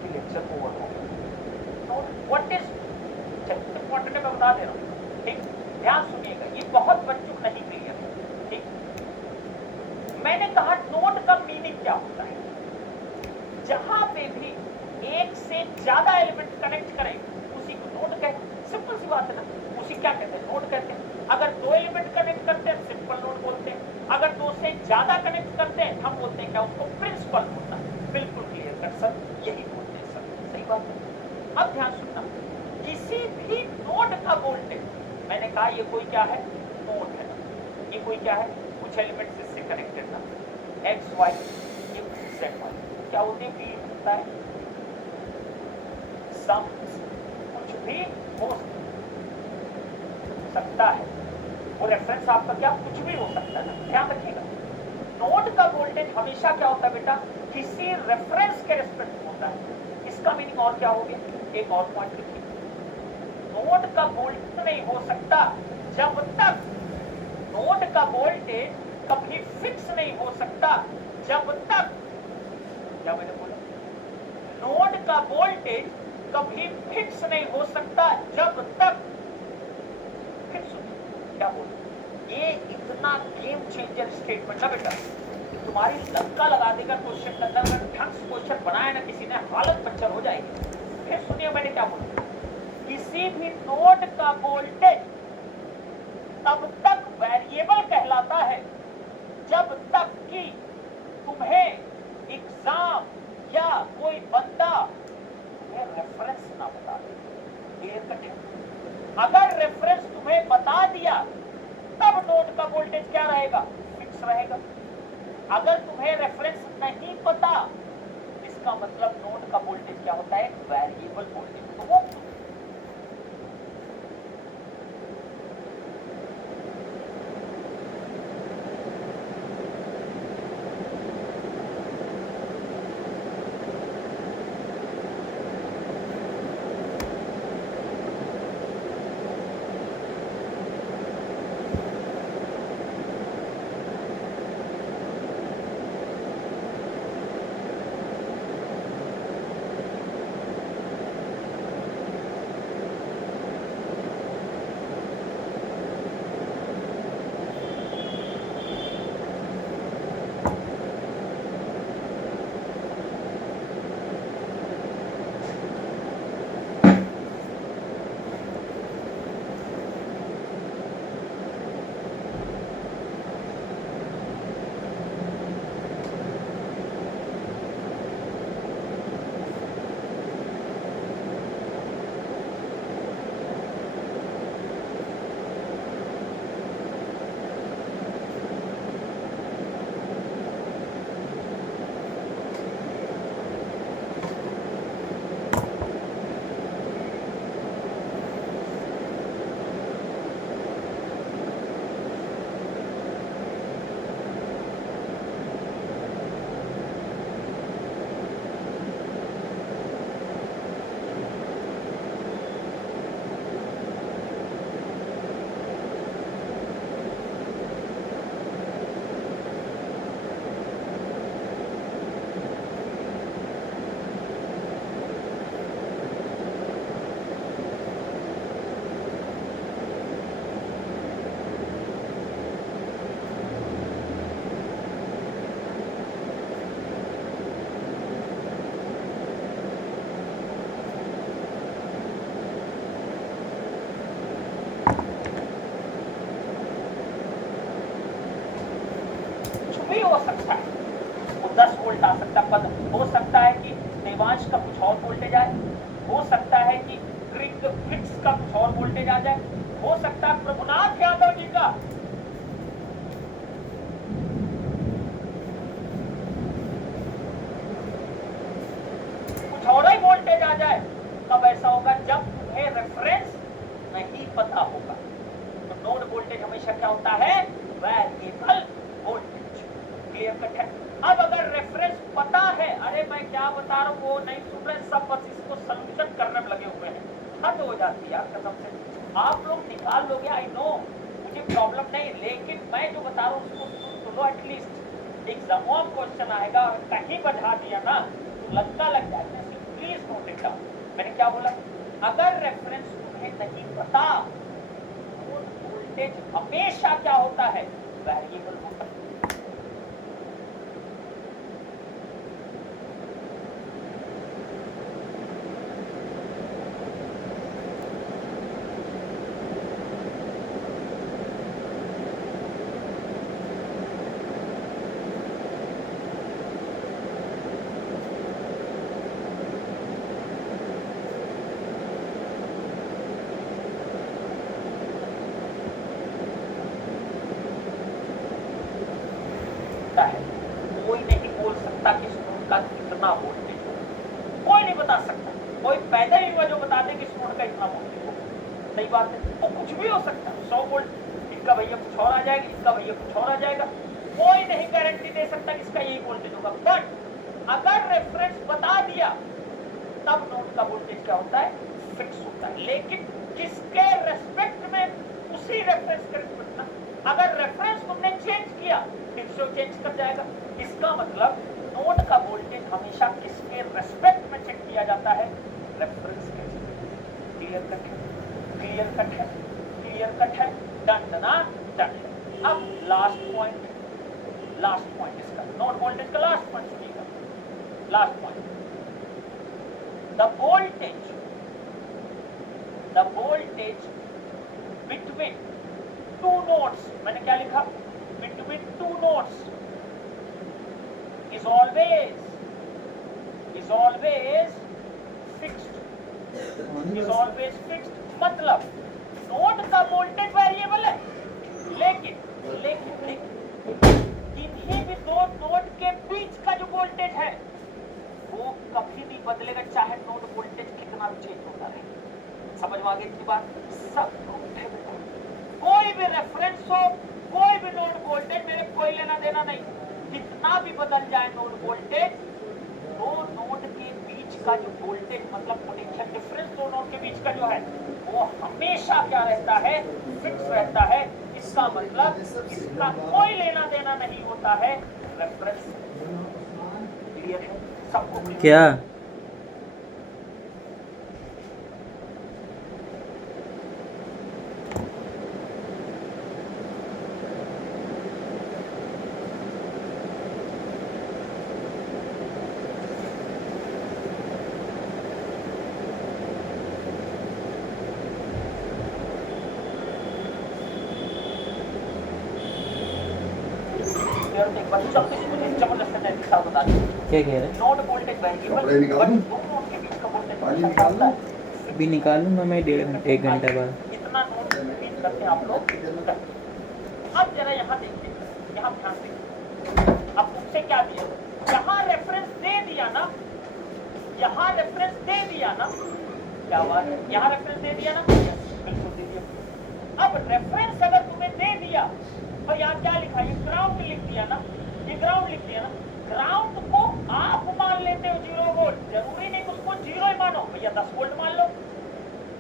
की लेक्चर ओवर हो गया। तो व्हाट इज इंपॉर्टेंट है, मैं बता दे रहा हूँ, ठीक, ध्यान सुनिएगा, ये बहुत बच्चों को नहीं क्लियर है, ठीक। मैंने कहा नोड का मीनिंग क्या होता है, जहां पे भी एक से ज्यादा एलिमेंट कनेक्ट करें उसी को नोड कहते हैं, सिंपल सी बात है ना, उसी क्या कहते हैं, नोड कहते हैं। अगर 2 एलिमेंट कनेक्ट करते हैं सिंपल नोड बोलते हैं, अगर 2 से ज्यादा कनेक्ट करते हैं हम बोलते हैं क्या, उसको प्रिंसिपल होता है। बिल्कुल क्लियर कर सर, यही बोलते हैं सर, सही बात है। अब ध्यान सुनना, किसी भी नोड का वोल्टेज, मैंने कहा ये कोई क्या है, नोड है ना, ये कोई क्या है, कुछ एलिमेंट इससे कनेक्टेड ना, एक्स वाई, ये जेड वाई, क्या होते हैं, भी होता है, सम, कुछ भी हो सकता है, वो रेफरेंस आपका क्या, कुछ भी हो सकता है, ध्यान रखिएगा। नोड का वोल्टेज हमेशा क्या होता है बेटा, किसी रेफरेंस के रिस्पेक्ट में होता है। इसका मीनिंग और क्या हो गया, एक और पॉइंट लिखिए, नोड का वोल्टेज नहीं हो सकता जब तक, नोड का वोल्टेज कभी फिक्स नहीं हो सकता जब तक, क्या मैंने बोला, नोड का वोल्टेज कभी फिक्स नहीं हो सकता जब तक, फिक्स क्या बोल, ये इतना गेम चेंजर स्टेटमेंट ना बेटा, तुम्हारी लक्का लगा देगा क्वेश्चन के अंदर, अगर ढंग से क्वेश्चन बनाया ना किसी ने, हालत पंचर हो जाएगी। फिर सुनिए मैंने क्या बोला, किसी भी नोड का वोल्टेज तब तक वेरिएबल कहलाता है जब तक कि तुम्हें एग्जाम या कोई बंदा तुम्हें रेफरेंस ना बता दे। Clear cut? अगर रेफरेंस तुम्हें बता दिया तब नोड का वोल्टेज क्या रहेगा, फिक्स रहेगा। अगर तुम्हें रेफरेंस नहीं पता, इसका मतलब नोड का वोल्टेज क्या होता है, वेरिएबल वोल्टेज। तो वो बता सकता पद। हो सकता है कि देवांश का कुछ और वोल्टेज आए, हो सकता है कि रिंग फिक्स का कुछ और वोल्टेज आ जाए, हो सकता है प्रभुनाथ यादव जी का कुछ और ही वोल्टेज आ जाए। कब ऐसा होगा? जब तुम्हें रेफरेंस नहीं पता होगा। तो नोड वोल्टेज हमेशा क्या होता है? Variable voltage. क्लियर कट है? अब अगर रेफरेंस पता है, अरे मैं क्या बता रहा हूँ वो नहीं सुन रहे, सब बस इसको सॉल्यूशन करने में लगे हुए हैं, हद हो जाती है यार कसम से। आप लोग निकाल लोगे, आई नो, मुझे प्रॉब्लम नहीं, लेकिन मैं जो बता रहा हूँ उसको सुन लो एटलीस्ट। एग्जामों में क्वेश्चन आएगा और कहीं बढ़ा दिया ना तो लगता लग जाएगा। Please note it down. मैंने क्या बोला? अगर रेफरेंस तुम्हें नहीं पता, वोल्टेज हमेशा क्या होता है? वेरिएबल होता है। कोई नहीं बोल सकता कि स्टोन का कितना वोल्टेज हो, कोई नहीं बता सकता। कोई पैदा ही हुआ जो बता दे कि स्टोन का इतना वोल्टेज हो। सही बात है, वो कुछ भी हो सकता है। 100 वोल्ट इसका भैया कुछ और आ जाएगा, इसका भैया कुछ और आ जाएगा। कोई नहीं गारंटी दे सकता कि इसका यही वोल्टेज होगा। बट अगर रेफरेंस बता दिया तब नोड का वोल्टेज क्या होता है? फिक्स होता है। लेकिन किसके रेस्पेक्ट में? उसी रेफरेंस के रेस्पेक्ट में। अगर रेफरेंस तुमने चेंज किया फिर से चेंज कर जाएगा। इसका मतलब नोड का वोल्टेज हमेशा किसके रेस्पेक्ट में चेक किया जाता है? रेफरेंस के। क्लियर कट है? क्लियर कट है? क्लियर कट है? डन डना डन। अब लास्ट पॉइंट इसका नोड वोल्टेज का लास्ट पॉइंट सुनिएगा। Last point, the voltage between two nodes. मैंने क्या लिखा? Between two nodes is always fixed, मतलब नोड का वोल्टेज वेरिएबल है, लेकिन किन्हीं भी दो नोड के बीच का जो वोल्टेज है वो कभी नहीं बदलेगा, चाहे नोड वोल्टेज कितना भी चेंज होता रहे। समझ में आ गई की बात? सब कोई भी रेफरेंस हो, कोई भी नोड वोल्टेज, मेरे कोई लेना देना नहीं। जितना भी बदल जाए नोड वोल्टेज, दो नोड के बीच का जो वोल्टेज मतलब पोटेंशियल डिफरेंस दो नोड के बीच का जो है वो हमेशा क्या रहता है? फिक्स रहता है। इसका मतलब इसका कोई लेना देना नहीं होता है रेफरेंस। क्लियर है सबको? क्या? क्या कह रहे हैं? नोड वोल्टेज वेरिएबल, कपड़े निकाल बट दूं? दो नोड के बीच का वोल्टेज पानी हमेशा निकाल होता दूं? है। अभी निकालूंगा मैं 1.5 घंटे बाद। इतना नोट रीड करते हैं आप लोग। अब जरा यहाँ देखिए, यहाँ ध्यान देखिए। अब तुमसे क्या दिया? यहाँ रेफरेंस दे दिया ना, यहाँ रेफरेंस दे दिया ना, क्या बात है? यहाँ रेफरेंस दे दिया ना, बिल्कुल दे दिया। अब रेफरेंस अगर तुम्हें दे दिया तो यहाँ क्या लिखा? ये ग्राउंड लिख दिया ना, ये ग्राउंड लिख दिया ना। ग्राउंड को आप मान लेते हो 0 वोल्ट, जरूरी नहीं कि उसको 0 ही मानो। भैया 10 वोल्ट मान लो,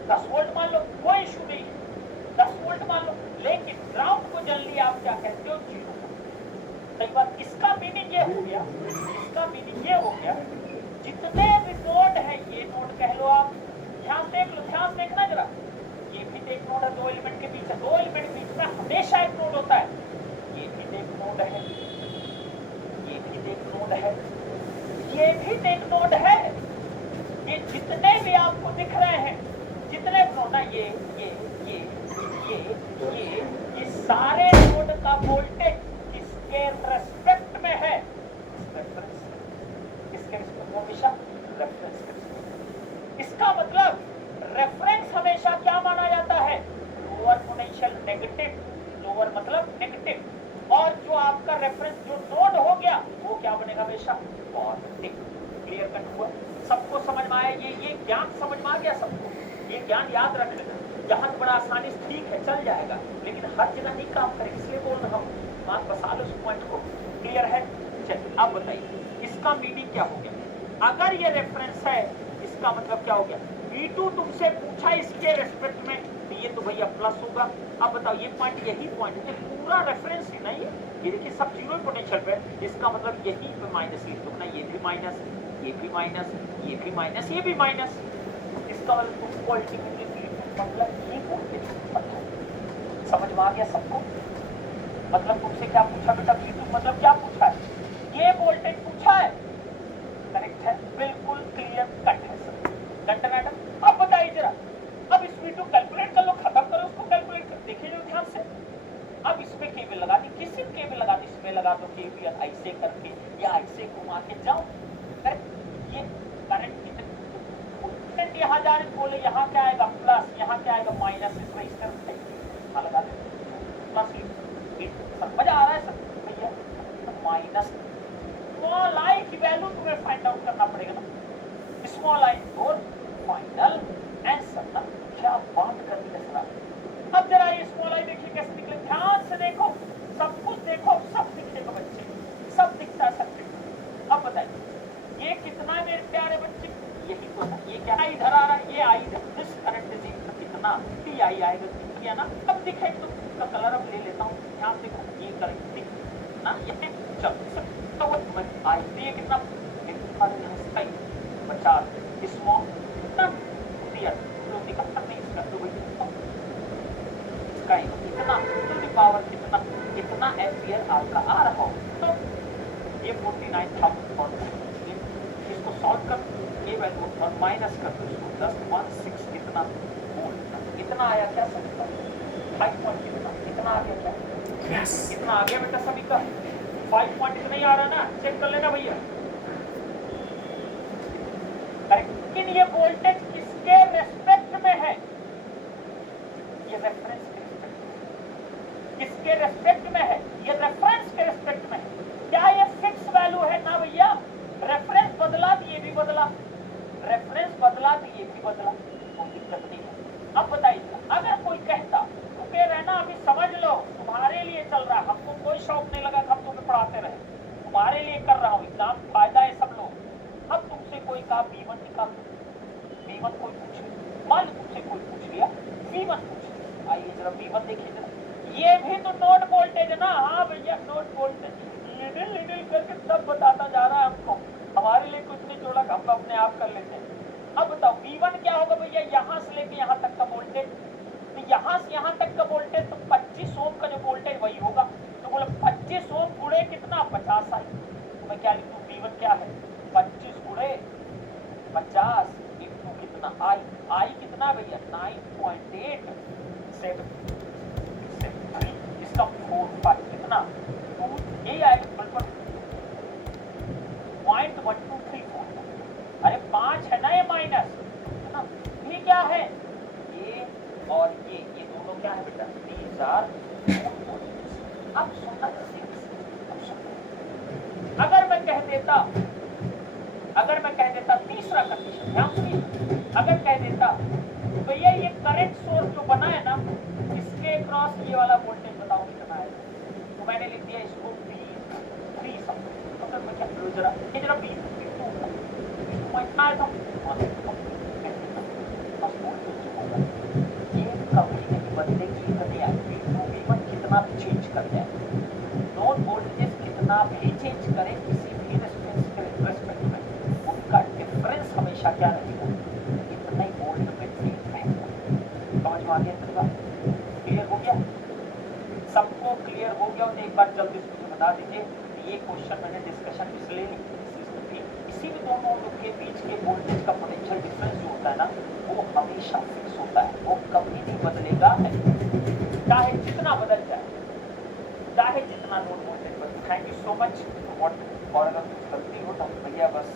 10 वोल्ट मान लो, कोई इशू नहीं, 10 वोल्ट मान लो। लेकिन ग्राउंड को जनरली आप क्या कहते हो? 0। सही बात। इसका मीनिंग ये हो गया, इसका मीनिंग ये हो गया, जितने भी नोड है, ये नोड कह लो आप, ध्यान देख लो, ध्यान देखना जरा। ये भी एक नोड है, दो एलिमेंट के बीच है, दो एलिमेंट के बीच में हमेशा एक नोड होता है। ये भी एक नोड है, ये भी एक नोड है, ये भी एक नोड है। ये जितने भी आपको दिख रहे हैं, जितने नोड है, ये सारे नोड का वोल्टेज किसके रेस्पेक्ट में है? नेगेटिव, लोअर मतलब नेगेटिव, और जो आपका रेफरेंस जो नोड हो गया वो क्या बनेगा हमेशा पॉजिटिव। क्लियर कट हुआ? सबको समझ में आया? ये ज्ञान समझ में आ गया सबको? ये ज्ञान याद रख लेना। यहाँ तो बड़ा आसानी से ठीक है चल जाएगा, लेकिन हर जगह नहीं काम करेगा, इसलिए बोल रहा हूँ, बात बसा लो उस पॉइंट को। क्लियर है? चलिए अब बताइए इसका मीनिंग क्या हो गया। अगर ये रेफरेंस है इसका मतलब क्या हो गया, V2 तुमसे पूछा इसके रेस्पेक्ट में, तो ये तो भैया प्लस होगा। अब बताओ ये पॉइंट, यही पॉइंट है, पूरा रेफरेंस है ना ये देखिए सब जीरो पोटेंशियल पे, इसका मतलब यही पे माइनस लिख दो ना, ये भी माइनस, ये भी माइनस, ये भी माइनस, ये भी माइनस। इसका मतलब तुमको अल्टीमेटली V2 मतलब ये वोल्टेज समझ में आ गया सबको? मतलब तुमसे क्या पूछा बेटा, V2 मतलब क्या पूछा है, ये वोल्टेज पूछा है। करेक्ट है, बिल्कुल क्लियर कट है सर। Done madam? अब बताइए जरा, अब इस V2 कैलकुलेट कर लो, खत्म करो उसको, कैलकुलेट कर देखिए जो ध्यान से। अब इसमें केबल लगा दी, किसी केबल लगा दी, इसमें लगा दो केबल ऐसे करके या ऐसे घुमा के जाओ। ये करंट करंट यहाँ जाने बोले, यहाँ क्या आएगा प्लस, यहाँ क्या आएगा माइनस, इस रजिस्टर लगा दे प्लस। मजा आ रहा है सर भैया? माइनस स्मॉल आई की वैल्यू तुम्हें फाइंड आउट करना पड़ेगा ना, स्मॉल आई और फाइनल आंसर ना। क्या बात कर दी सर। अब जरा ये स्मॉल आई देखिए कैसे निकले, ध्यान से देखो, सब कुछ देखो, सब दिखेगा बच्चे, सब दिखता है सब दिखता। अब बताइए ये कितना है मेरे प्यारे बच्चे, यही तो है, ये क्या इधर आ रहा है, ये आई दिस करंट इज इक्वल कितना टी आई आएगा, किया ना। अब दिखे तो इसका कलर अब ले लेता हूँ, ध्यान देखो ये करंट दिख ना, ये चल तो वो आई तो ये कितना 50 स्मॉल कितना दिया तो दिखा नहीं इसका, तो वही इसका इतना टू द पावर कितना कितना एम्पियर आपका आ रहा हो। तो ये 49,000 इसको सॉल्व कर, ये वैल्यू और माइनस कर दो इसको, 10.6 कितना वोल्ट कितना आया, क्या समझता 5 पॉइंट कितना आ गया, क्या कितना आ गया बेटा सभी का 5 पॉइंट इतना ही आ रहा है ना, चेक कर लेना भैया। लेकिन ये वोल्टेज किसके रेस्पेक्ट में है, ये रेफरेंस के रेस्पेक्ट, किसके रेस्पेक्ट में है, ये रेफरेंस के रेस्पेक्ट में है। क्या ये फिक्स वैल्यू है ना भैया, रेफरेंस बदला तो ये भी बदला, रेफरेंस बदला तो ये भी बदला, कोई दिक्कत नहीं है। अब बताइए अगर कोई कहता रुके रहना अभी समझ लो, तुम्हारे लिए चल रहा है, हमको कोई शौक नहीं लगा, हम तुम्हें पढ़ाते रहे, तुम्हारे लिए कर रहा हूँ एग्जाम, फायदा है सब लोग। अब तुमसे कोई कहा V1 निकाल दो, V1 कोई पूछ लिया, मान लो तुमसे कोई पूछ लिया V1 पूछ, आइए जरा V1 देखिए जरा, ये भी तो नोड वोल्टेज है ना। हाँ भैया नोड वोल्टेज, लिटिल लिटिल करके सब बताता जा रहा है हमको, हमारे लिए कुछ नहीं जोड़ा, हम अपने आप कर लेते हैं। अब बताओ V1 क्या होगा भैया, यहाँ से लेके यहाँ तक का वोल्टेज, तो यहाँ से यहाँ तक का वोल्टेज तो 25 ओम का जो वोल्टेज वही होगा, तो बोले 25 ओम गुणे कितना 50 आई, तो मैं क्या लिखूं V1 क्या है 25 गुणे 50 इंटू कितना आई कितना भैया 9.873, इसका 45 कितना 2 ये आएगा 0.1234, अरे 5 है ना ये माइनस है ना, ये क्या है ये और ये दोनों क्या है बेटा, these are अब सुनना, अगर मैं कह देता तीसरा कंडीशन ध्यान सुनिए, अगर कह देता भैया ये करंट सोर्स जो बना है ना, इसके क्रॉस ये वाला वोल्टेज बताओ कितना है, तो मैंने लिख दिया इसको V3 समथिंग, तो मैं क्या करूं जरा, ये जरा V2 इतना है तो ये कभी नहीं बदलेगी, कभी V1 कितना भी चेंज कर जाए, नोड वोल्टेज कितना भी चेंज करे किसी भी रेस्पेक्ट में, उनका डिफरेंस हमेशा क्या रहेगा, इतना ही वोल्ट में ठीक रहेगा। समझ में आ गया? क्लियर हो गया सबको? क्लियर हो गया तो एक बार जल्दी से मुझे बता दीजिए, ये क्वेश्चन मैंने डिस्कशन इसलिए ली, इसी में दोनों के बीच के वोल्टेज का पोटेंशियल डिफरेंस जो होता है ना, वो हमेशा फिक्स होता है, वो कभी नहीं बदलेगा, चाहे जितना बदल जाए, चाहे जितना नोड वोल्टेज बदले। थैंक यू सो मच और अगर कुछ गलती हो तो भैया बस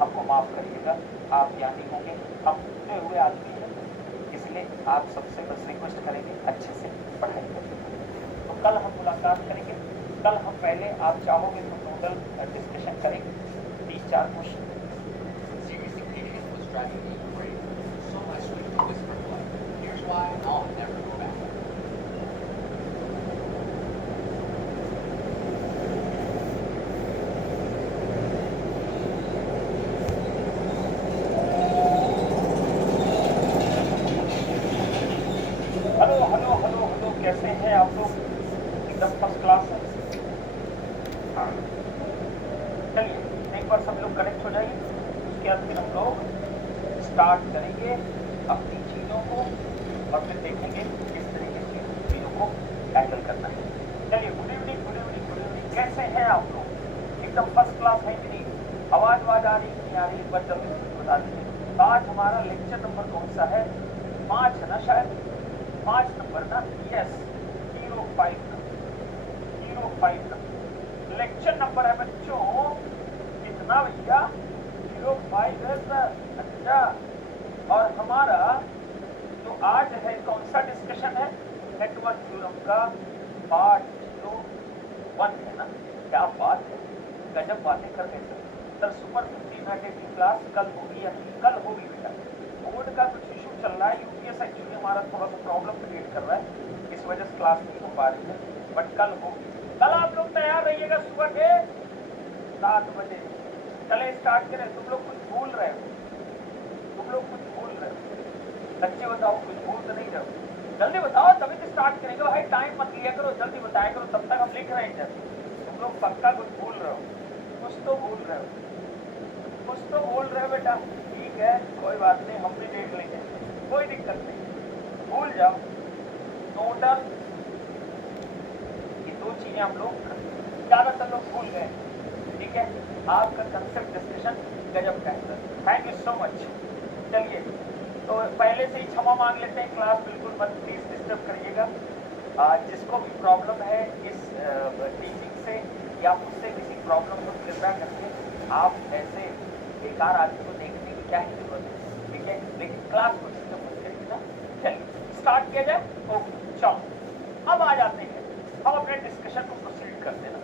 हमको माफ करिएगा, आप ज्ञानी होंगे, हम उठे हुए आदमी हैं, इसलिए आप सबसे बस रिक्वेस्ट करेंगे अच्छे से पढ़ाई कल हम मुलाकात करेंगे। कल हम पहले आप चाहोगे तो नोडल डिस्कशन करेंगे, 3-4 question. Seriously, patient was driving me crazy, so I switched to Whisper Blood. Here's why I'll never go back. Hello hello hello hello, कैसे हैं आप लोग? एकदम फर्स्ट क्लास है। हाँ, चलिए एक बार सब लोग कनेक्ट हो जाइए, उसके बाद फिर हम लोग स्टार्ट करेंगे अपनी चीज़ों को और फिर देखेंगे किस तरीके से चीज़ों को हैंडल करना है। चलिए, good evening good evening good evening, कैसे हैं आप लोग? एकदम फर्स्ट क्लास है कि नहीं? आवाज़ आ रही नहीं आ रही, एक बार जल्दी से बता दीजिए। तो आज हमारा लेक्चर नंबर कौन सा है? 5 है ना शायद, 5 नंबर ना? यस, 05 ना, 05 ना लेक्चर नंबर है बच्चों। कितना भैया? 05 है सर। अच्छा, और हमारा जो आज है कौन सा डिस्कशन है? नेटवर्क थ्योरम का पार्ट 1 है ना? क्या बात है, गजब बातें कर रहे हैं सर। सुपर 15 की क्लास कल होगी या नहीं? कल होगी बेटा। बोर्ड का कुछ इशू चल रहा है, यूपीएस एक्चुअली हमारा थोड़ा सा प्रॉब्लम क्रिएट कर रहा है, इस वजह से क्लास नहीं हो पा रही है, बट कल होगी। कल आप लोग तैयार रहिएगा सुबह के 7 बजे। चले स्टार्ट करें। तुम लोग कुछ भूल रहे हो, तुम लोग कुछ भूल रहे हो, सच्ची बताओ, कुछ भूल तो नहीं रहे हो? जल्दी बताओ तभी तो स्टार्ट करेंगे भाई, टाइम मत लिया करो, जल्दी बताया करो, तब तक हम लिख रहे हैं। जब तुम लोग पक्का कुछ भूल रहे हो, कुछ तो भूल रहे हो, कुछ तो बोल रहे हो बेटा। ठीक है, कोई बात नहीं, हम भी देख लेंगे, कोई दिक्कत नहीं, भूल जाओ। नोडल, ये 2 चीजें हम लोग ज्यादातर लोग भूल गए। ठीक है, आपका कंसेप्ट डिस्कशन गजब का है, थैंक यू सो मच। चलिए, तो पहले से ही क्षमा मांग लेते हैं, क्लास बिल्कुल मत प्लीज डिस्टर्ब करिएगा। जिसको भी प्रॉब्लम है इस टीचिंग से या मुझसे किसी प्रॉब्लम को कृपया करके आप ऐसे बेकार आदमी को देखने की क्या ही जरूरत है, ठीक है? लेकिन क्लास को डिस्टर्ब मत करिए ना। चलिए स्टार्ट किया जाए। ओके, चलो अब आ जाते हैं, हम अपने डिस्कशन को प्रोसीड करते हैं ना,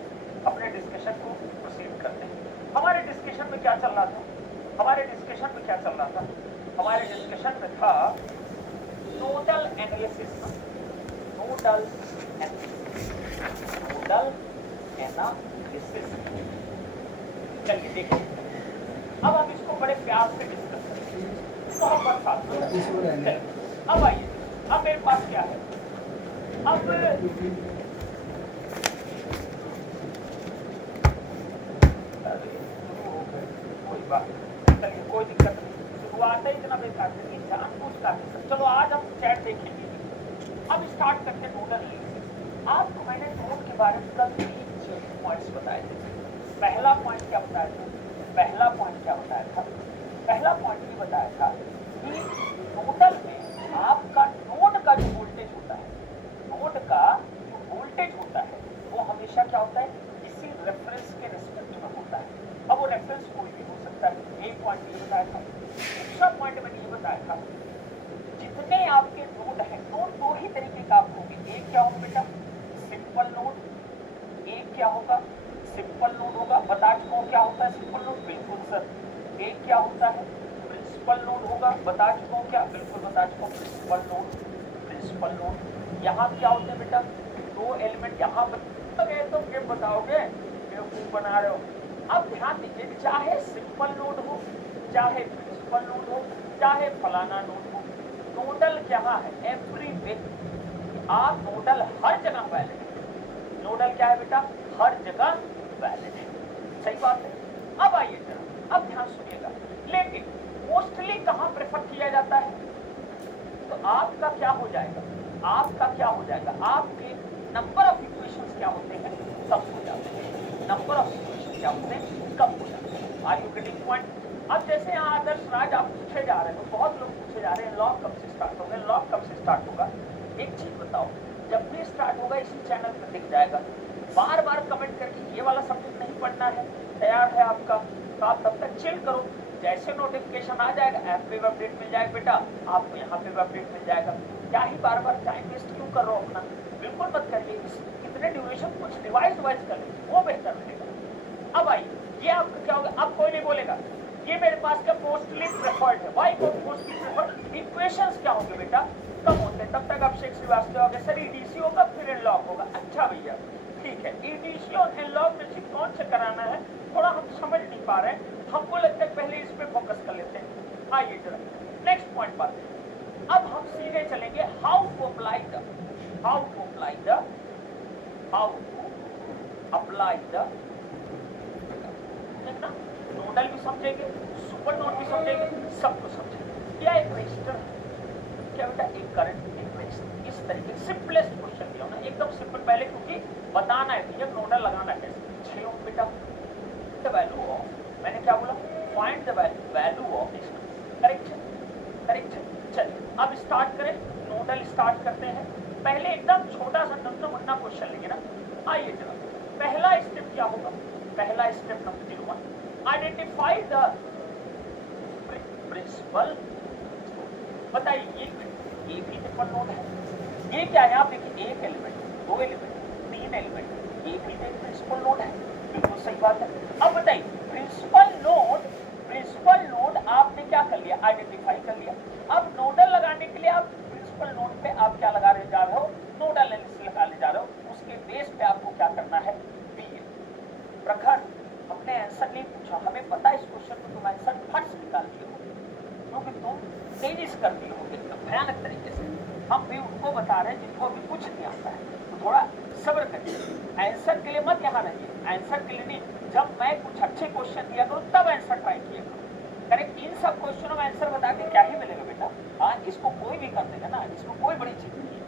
अपने डिस्कशन को प्रोसीड करते हैं। हमारे डिस्कशन में क्या चल रहा था? हमारे डिस्कशन में क्या चल रहा था? हमारे डिस्कशन में था नोडल एनालिसिस, नोडल एनालिसिस। चलिए देखिए, अब हम इसको बड़े प्यार से डिस्कस करेंगे, बहुत साथ। अब आइए, अब मेरे पास क्या है? अब कोई बात, चलिए कोई दिक्कत नहीं, शुरुआत है इतना बेकार नहीं, जानबूझ का। चलो आज हम चैट देखेंगे। अब स्टार्ट करते हैं नोडल एनालिसिस। आपको मैंने नोड के बारे में कल 3 पॉइंट्स बताए थे। पहला पॉइंट क्या बताया था? पहला पॉइंट क्या बताया था? पहला पॉइंट ये बताया था कि नोडल में आपका नोड का जो वोल्टेज होता है, नोड का जो वोल्टेज होता है वो हमेशा क्या होता है? किसी रेफरेंस के रिस्पेक्ट में होता है। अब वो रेफरेंस कोई भी हो सकता है। एक पॉइंट ये बताया था। दूसरा पॉइंट मैंने ये बताया था, जितने आपके नोड हैं, नोड 2 ही तरीके का आप होंगे। एक क्या होगा बेटा? Simple node. एक क्या होगा? सिंपल नोड होगा। बता चुका हूं क्या होता है सिंपल नोड? बिल्कुल सर। एक क्या होता है? प्रिंसिपल नोड होगा। बता चुका हूं क्या? बिल्कुल बता चुका हूं, प्रिंसिपल नोड, प्रिंसिपल नोड। यहाँ क्या होते हैं बेटा? 2 एलिमेंट। यहाँ गए तो क्या बताओगे? बेवकूफ बना रहे हो। अब ध्यान दीजिए, चाहे सिंपल नोड हो, चाहे प्रिंसिपल नोड हो, चाहे फलाना नोड हो, नोडल क्या है? एवरीवेयर। आप नोडल हर जगह वैलिड है। नोडल क्या है बेटा? हर जगह वैलिड है। सही बात है। अब आइए जरा, अब ध्यान सुनिएगा। लेकिन मोस्टली कहां प्रेफर किया जाता है? तो आपका क्या हो जाएगा? आपका क्या हो जाएगा? आपके नंबर ऑफ इक्वेशंस क्या होते हैं? कम हो जाते हैं। नंबर ऑफ इक्वेशंस क्या होते हैं? कम हो जाते हैं। Are you getting point? अब जैसे यहाँ आदर्श राज आप पूछे जा रहे हो, बहुत लोग पूछे जा रहे हैं लॉग कब से स्टार्ट होगा, लॉग कब से स्टार्ट होगा? एक चीज बताओ, जब भी स्टार्ट होगा इसी चैनल पर दिख जाएगा। बार बार कमेंट करके ये वाला सब्जेक्ट नहीं पढ़ना है, तैयार है आपका, तो आप तब तक चिल करो। जैसे नोटिफिकेशन आ जाएगा, ऐप पे भी अपडेट मिल जाएगा बेटा, आपको यहाँ पे भी अपडेट मिल जाएगा। क्या ही बार बार टाइम वेस्ट क्यों कर रहे हो अपना? बिल्कुल मत करिए। इतने ड्यूरेशन कुछ रिवाइज कर लेंगे, वो बेहतर रहेगा। अब आइए, ये आपका क्या होगा, अब कोई नहीं बोलेगा ये मेरे पास का मोस्टली प्रेफर्ड है। Why mostly preferred? इक्वेशंस क्या होंगे बेटा, कम होते हैं। तब तक आप शेख श्रीवास्तव होगे, सर ईडीसी होगा फिर एनलॉग होगा। अच्छा भैया ठीक है, ईडीसी और एनलॉग में से कौन से कराना है थोड़ा हम समझ नहीं पा रहे हैं, हमको लगता है पहले इस पे फोकस कर लेते हैं। आइए जरा नेक्स्ट पॉइंट बात करें। अब हम सीधे चलेंगे हाउ टू अप्लाई द देखना, नोडल भी समझेंगे, सुपर नोड भी समझेंगे, सब कुछ समझेंगे। क्या एक रजिस्टर, क्या बेटा एक करंट, एक रजिस्टर। इस तरीके सिंपलेस्ट क्वेश्चन दिया ना, एकदम सिंपल। पहले क्योंकि बताना है भैया नोडल लगाना कैसे। 6 ओम बेटा, द वैल्यू ऑफ, मैंने क्या बोला, find the value of this. Correct correct. चलिए अब स्टार्ट करें, नोडल स्टार्ट करते हैं। पहले एकदम छोटा सा नन्ना मुन्ना क्वेश्चन लेंगे ना। आइए जरा, पहला स्टेप क्या होगा, पहला step number 01, identify the principal. बताइए एक ही ट्रिपल नोड है, ये क्या है, आप देखिए एक एलिमेंट, दो एलिमेंट, तीन एलिमेंट, एक ही प्रिंसिपल नोड है। बिल्कुल सही बात है। अब बताइए प्रिंसिपल नोड आपने क्या कर लिया, आइडेंटिफाई कर लिया। अब नोडल लगाने के लिए आप प्रिंसिपल नोड पे आप क्या लगा जा रहे हो, नोडल एनालिसिस लगाने जा रहे हो। उसके बेस पे आपको क्या करना है, बीए। प्रखर हमने आंसर नहीं पूछा, हमें पता है इस क्वेश्चन को तुम आंसर फट से निकाल दिए हो, क्योंकि तुम तेजी से कर दिए होगे एकदम भयानक तरीके से। हम भी उनको बता रहे हैं जिनको अभी कुछ नहीं आता है, तो थोड़ा सब्र करिए। आंसर के लिए मत यहाँ रहिए, आंसर के लिए नहीं, जब मैं कुछ अच्छे क्वेश्चन दिया करूँ तब आंसर ट्राई किया करो। करेक्ट, इन सब क्वेश्चनों में आंसर बता के क्या ही मिलेगा बेटा। हाँ, इसको कोई भी कर देगा ना, इसको कोई बड़ी चीज नहीं है।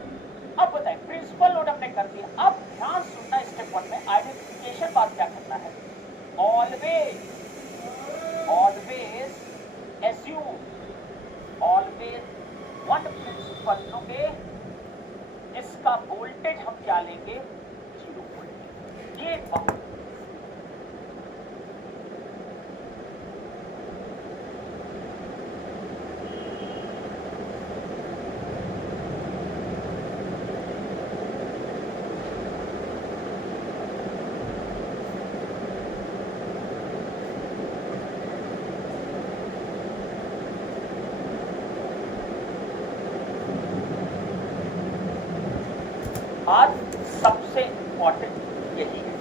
अब बताए प्रिंसिपल नोड हमने कर दिया। अब ध्यान सुनना, स्टेप 1 में आइडेंटिफिकेशन बात क्या करना है, always assume always one principal लोगे जिसका वोल्टेज हम क्या लेंगे, 0 वोल्ट। ये बात आज सबसे इंपॉर्टेंट यही है।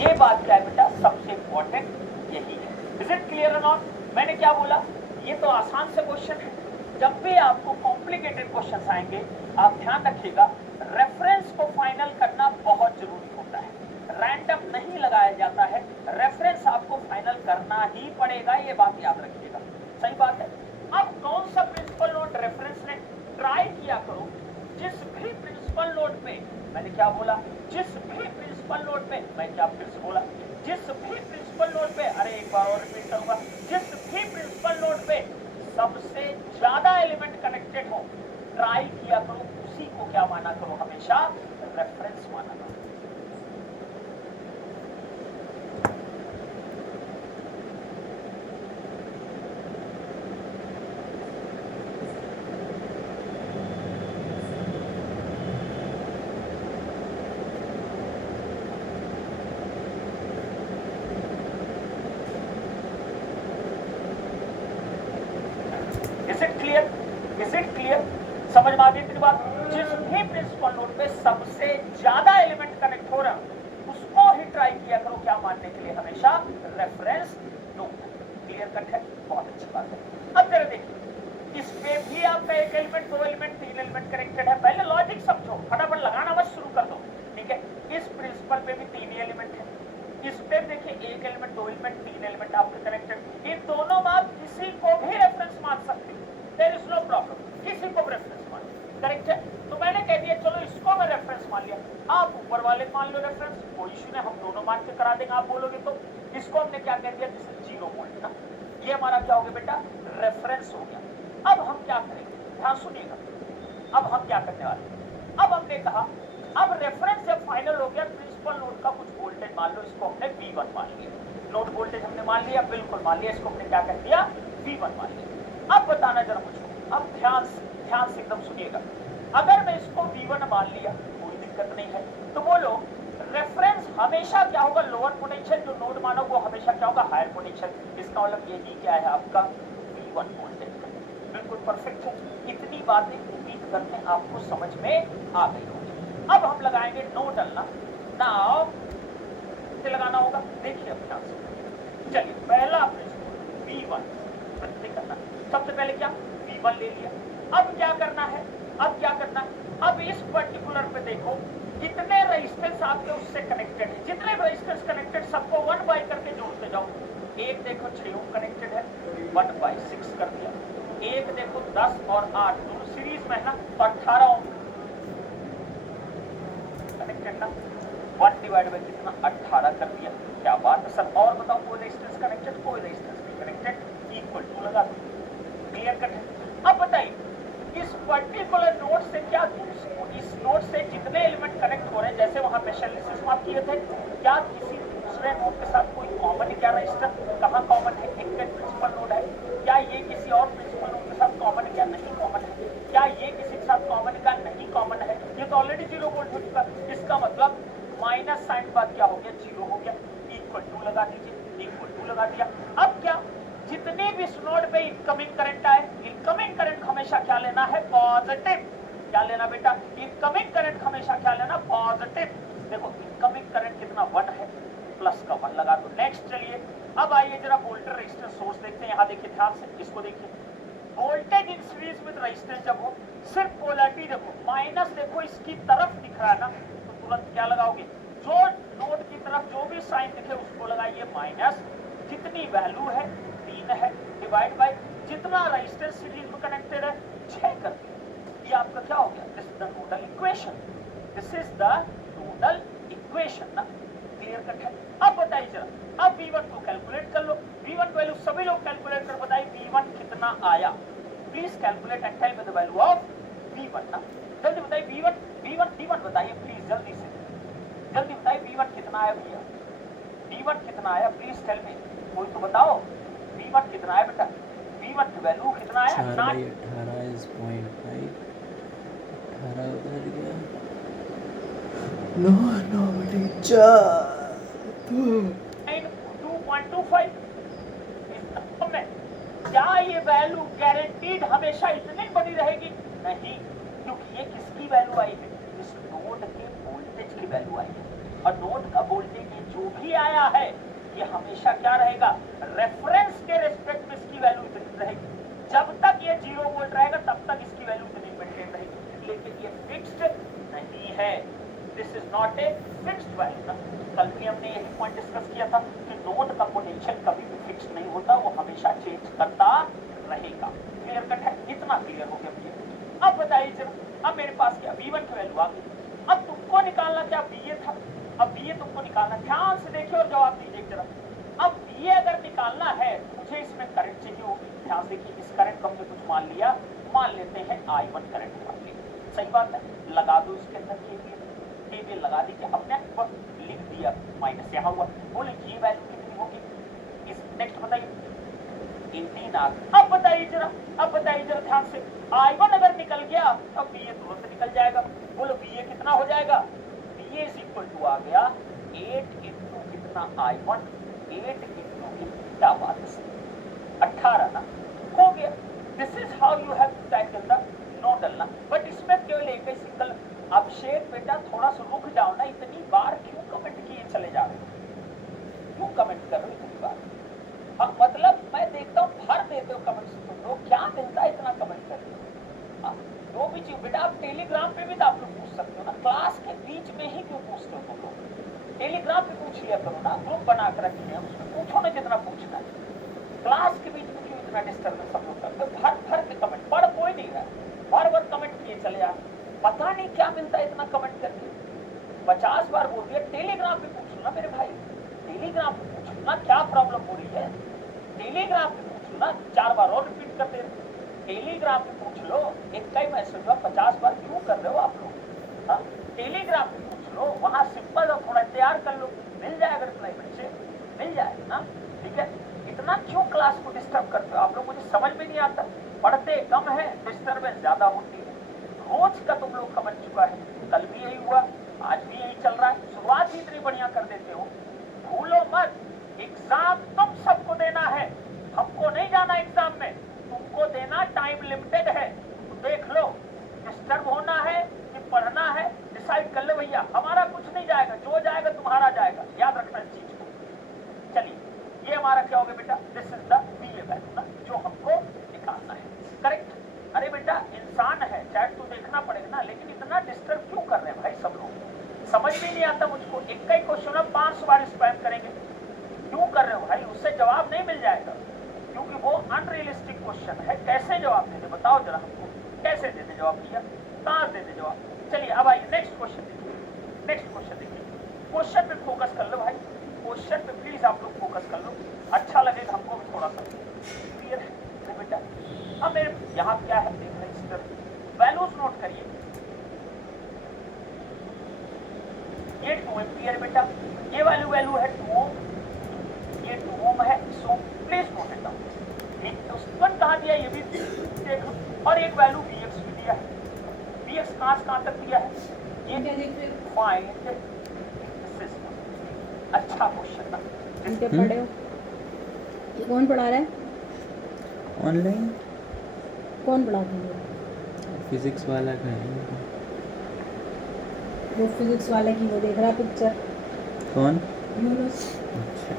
ये बात क्या है बेटा, सबसे इंपॉर्टेंट यही है। इज इट क्लियर और नॉट? मैंने क्या बोला, ये तो आसान से क्वेश्चन है। जब भी आपको कॉम्प्लिकेटेड क्वेश्चन आएंगे आप ध्यान रखिएगा, रेफरेंस को फाइनल करना बहुत जरूरी होता है। रैंडम नहीं लगाया जाता है, रेफरेंस आपको फाइनल करना ही पड़ेगा, ये बात याद रखिएगा। सही बात है। अब कौन सा प्रिंसिपल नोड रेफरेंस ने ट्राई किया करो, जिस भी प्रिंसिपल नोड पे, मैंने क्या बोला, जिस भी प्रिंसिपल नोड पे, मैं क्या फिर से बोला, जिस भी प्रिंसिपल नोड पे, अरे एक बार और रिपीट करूंगा, जिस भी प्रिंसिपल नोड पे सबसे ज्यादा एलिमेंट कनेक्टेड हो, ट्राई किया करो, उसी को क्या माना करो, हमेशा रेफरेंस माना करो। Is it clear? समझ में आ गई मेरी बात? जिस भी प्रिंसिपल नोड पे सबसे ज्यादा एलिमेंट कनेक्ट हो रहा है उसको ही ट्राई किया करो क्या मानने के लिए, हमेशा रेफरेंस नोड। क्लियर कट है? बहुत अच्छी बात है। अब जरा देखिए, इस पे भी आपका एक एलिमेंट, दो एलिमेंट, तीन एलिमेंट कनेक्टेड है। पहले लॉजिक समझो, फटाफट लगाना मत शुरू कर दो, ठीक है। इस प्रिंसिपल पे भी तीन ही एलिमेंट है, इस पे देखिए एक एलिमेंट, दो एलिमेंट, तीन एलिमेंट आपके कनेक्टेड। इन दोनों में आप किसी को भी रेफरेंस मान सकते हो, देयर इज नो प्रॉब्लम, किसी को रेफरेंस मान। करेक्ट है? तो मैंने कह दिया चलो इसको मैं रेफरेंस मान लिया, आप ऊपर वाले मान लो रेफरेंस, कोई इशू नहीं, हम दोनों मान के करा देंगे आप बोलोगे तो। इसको हमने क्या कह दिया, दिस इज 0 वोल्ट ना, ये हमारा क्या हो गया बेटा, रेफरेंस हो गया। अब हम क्या करेंगे, ध्यान सुनिएगा, अब हम क्या करने वाले हैं। अब हमने कहा, अब रेफरेंस जब फाइनल हो गया, प्रिंसिपल नोड का कुछ वोल्टेज मान लो, इसको हमने V1 मान लिया, नोड वोल्टेज हमने मान लिया, बिल्कुल मान लिया, इसको हमने क्या कर दिया, V1 मान लिया। अब बताना जरा मुझको, अब ध्यान से एकदम सुनिएगा, अगर मैं इसको V1 मान लिया, कोई दिक्कत नहीं है। तो बोलो रेफरेंस हमेशा क्या होगा, लोअर पोटेंशियल जो नोड मानो वो हमेशा क्या होगा, हायर पोटेंशियल। इसका मतलब यही क्या है आपका V1 वोल्टेज। बिल्कुल परफेक्ट है। इतनी बातें उम्मीद करते हैं आपको समझ में आ गई होगी। अब हम लगाएंगे नोडल ना, नाउ से लगाना होगा। देखिए अब ध्यान से, चलिए पहला प्रिंसिपल V1 प्रत्येक करना। सबसे पहले क्या V1 ले लिया। अब क्या करना है, अब क्या करना है, अब इस पर्टिकुलर पे देखो कितने रेजिस्टेंस आपके उससे कनेक्टेड है, जितने रेजिस्टेंस कनेक्टेड सबको 1 बाय करके जोड़ते जाओ। एक देखो 6 ओम कनेक्टेड है, 1 बाय 6 कर दिया। एक देखो 10 और 8 दोनों सीरीज में है ना, तो 18 ओम कनेक्टेड ना, 1 डिवाइड बाय कितना 18 कर दिया। क्या बात है सर, और बताओ कोई रेजिस्टेंस कनेक्टेड, कोई रेजिस्टेंस नहीं कनेक्टेड, इक्वल टू लगा दो। क्लियर कट है। अब बताइए इस पर्टिकुलर नोड से क्या, इस नोड से जितने एलिमेंट कनेक्ट हो रहे हैं, जैसे वहां मेश एनालिसिस में आप किए थे, क्या किसी दूसरे नोड के साथ कोई कॉमन क्या रजिस्टर, कहां कॉमन है, एक प्रिंसिपल नोड है, क्या ये किसी और प्रिंसिपल नोड के साथ कॉमन क्या, नहीं कॉमन है, क्या ये किसी के साथ कॉमन का नहीं कॉमन है, ये तो ऑलरेडी 0 वोल्ट हो चुका। इसका मतलब माइनस साइन बाद क्या हो गया, 0 हो गया। इक्वल टू लगा दीजिए, इक्वल टू लगा दिया। अब क्या, जितने भी इस नोड पे इनकमिंग करंट आए, इनकमिंग करंट हमेशा क्या लेना है, पॉजिटिव। क्या लेना बेटा, इनकमिंग करंट हमेशा क्या लेना, पॉजिटिव। देखो इनकमिंग करंट कितना 1 है, प्लस का 1 लगा दो। नेक्स्ट चलिए अब आइए जरा वोल्टेज रेजिस्टेंस सोर्स देखते हैं। यहाँ देखिए ध्यान से, इसको देखिए। Voltage in series with resistance जब हो, सिर्फ पोलैरिटी देखो, माइनस देखो इसकी तरफ दिख रहा है ना, तो तुरंत क्या लगाओगे, जो नोड की तरफ जो भी साइन दिखे उसको लगाइए माइनस। जितनी वैल्यू है 3 है, डिवाइड बाय जितना रेजिस्टेंस सीरीज में कनेक्टेड है 6 कर दिया। ये आपका क्या हो गया, this is the nodal equation, this is the nodal equation ना। क्लियर कट है। अब बताइए जरा, अब V1 को कैलकुलेट कर लो। V1 वैल्यू सभी लोग कैलकुलेट कर बताइए V1 कितना आया। Please calculate and tell me the value of V1 ना। जल्दी बताइए V1 बताइए प्लीज, जल्दी से जल्दी बताइए V1 कितना आया भैया, V1 कितना आया प्लीज टेल मी, कोई तो बताओ V1 कितना आया बेटा, V1 की वैल्यू कितना आया, 4/18 is 0.5, 18 उधर गया, no टीचर 2.25। क्या ये वैल्यू गारंटीड हमेशा इतनी बड़ी रहेगी, नहीं, क्योंकि ये किसकी वैल्यू आई है, इस नोड के वोल्टेज की वैल्यू आई है। और नोड का वोल्टेज ये जो भी आया है ये हमेशा क्या रहेगा, रेफरेंस के रेस्पेक्ट में इसकी वैल्यू इतनी रहेगी। जब तक ये 0 वोल्ट रहेगा तब तक इसकी वैल्यू इतनी मेंटेन रहेगी, लेकिन ये फिक्स्ड नहीं है। This is not a fixed value ना। कल भी हमने यही पॉइंट डिस्कस किया था कि नोड का पोटेंशियल कभी भी फिक्स्ड नहीं होता, वो हमेशा चेंज करता रहेगा। क्लियर कट है, इतना क्लियर हो गया भैया। अब बताइए जरा, अब मेरे पास क्या V1 की वैल्यू आ गई। अब तुमको निकालना क्या VA था, अब VA तुमको निकालना, ध्यान से देखिए और जवाब दीजिए जरा। अब VA अगर निकालना है मुझे इसमें करंट चाहिए होगी। ध्यान से देखिए, इस करंट को हमने कुछ मान लिया, मान लेते हैं I1 करंट मान लिया, सही बात है, लगा दो इसके अंदर KVL लगा दीजिए, अपने आप लिख दिया, माइनस यहाँ हुआ। बोले ये वैल्यू कितनी होगी, इस नेक्स्ट बताइए 18 आ गया। अब बताइए जरा ध्यान से, I1 अगर निकल गया तो VA तुरंत निकल जाएगा। बोलो VA कितना हो जाएगा, VA इज इक्वल टू आ गया 8 इंटू कितना I1, 8 इंटू क्या बात है 18 ना, हो गया। This is how you have to tackle the nodal ना। बट इसमें केवल एक ही सिंगल, अभिषेक बेटा थोड़ा सा रुक जाओ ना, इतनी बार क्यों कमेंट किए चले जा रहे हो, क्यों कमेंट कर रहे हो इतनी बार। मतलब मैं देखता हूँ भर देते हो कमेंट्स, तुम लोग क्या मिलता है इतना कमेंट करते हो। जो भी चीज बेटा, आप टेलीग्राम पे भी तो आप लोग पूछ सकते हो ना, क्लास के बीच में ही क्यों पूछते हो तुम लोग, टेलीग्राम पे पूछ लिया करो ना, ग्रुप बना कर रखिए हैं, उसमें पूछो ना जितना पूछना है। क्लास के बीच में क्यों इतना डिस्टर्बेंस सब लोग करते हो, भर के कमेंट, पढ़ कोई नहीं रहा, बार कमेंट किए चले आ, पता नहीं क्या मिलता है इतना कमेंट करके। 50 बार बोल दिया, टेलीग्राम पे पूछ ना मेरे भाई, टेलीग्राम पे पूछ ना क्या प्रॉब्लम हो रही है, टेलीग्राम पे पूछ ना, 4 बार और रिपीट करते रहे, टेलीग्राम पे पूछ लो। एक का ही मैसेज 50 बार क्यों कर रहे हो आप लोग, हाँ टेलीग्राम पे पूछ लो, वहां सिंपल और थोड़ा तैयार कर लो, मिल जाएगा रिप्लाई, से मिल जाएगा ना, ठीक है। इतना क्यों क्लास को डिस्टर्ब करते हो आप लोग, मुझे समझ में नहीं आता, पढ़ते कम है, डिस्टर्बेंस ज्यादा होती है। रोज का तुम लोग समझ चुका है, कल भी यही हुआ, ही इतनी बढ़िया कर देते हो। भूलो मत, एग्जाम तुम सबको देना है, हमको नहीं जाना एग्जाम में, तुमको देना, टाइम लिमिटेड है। तो देख लो, डिस्टर्ब होना है कि पढ़ना है, डिसाइड कर लो भैया। हमारा कुछ नहीं जाएगा, जो जाएगा तुम्हारा जाएगा, याद रखना इस चीज को। चलिए, ये हमारा क्या हो गया बेटा, this is the BA value जो हमको निकालना है, करेक्ट। अरे बेटा इंसान है, चैट तो देखना पड़ेगा ना, लेकिन इतना डिस्टर्ब क्यों कर रहे हैं भाई सब लोग, समझ भी नहीं आता मुझको। एक ही क्वेश्चन 5 बार स्पैम करेंगे, क्यों कर रहे हो भाई? उससे जवाब नहीं मिल जाएगा, क्योंकि वो अनरियलिस्टिक क्वेश्चन है। कैसे जवाब दे दे, बताओ जरा हमको, कैसे दे दे जवाब भैया, कहाँ दे दे जवाब? चलिए अब आइए नेक्स्ट क्वेश्चन देखिए, नेक्स्ट क्वेश्चन देखिए। क्वेश्चन पे फोकस कर लो भाई, क्वेश्चन पे प्लीज आप लोग फोकस कर लो, अच्छा लगेगा हमको भी थोड़ा सा। क्लियर है बेटा? अब मेरे यहाँ क्या है, देख रजिस्टर वैल्यूज नोट करिए। ये 2 एम्पियर बेटा, ये वैल्यू है 2 ओम, ये 2 ओम है, so please note it down. एक उसमें कहाँ दिया ये भी देख लो, और एक वैल्यू Vx भी दिया है। Vx कहाँ तक दिया है, ये क्या देख रहे हो, फाइंड सिस्टम। अच्छा क्वेश्चन था, क्या पढ़े हो? ये कौन पढ़ा रहा है? ऑनलाइन कौन पढ़ाता है? फिजिक्स वाला का है। वो फिजिक्स वाले की वो देख रहा है पिक्चर। कौन? यूनुस। अच्छा,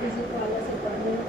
फिजिक्स वाले से पढ़ रहे हो।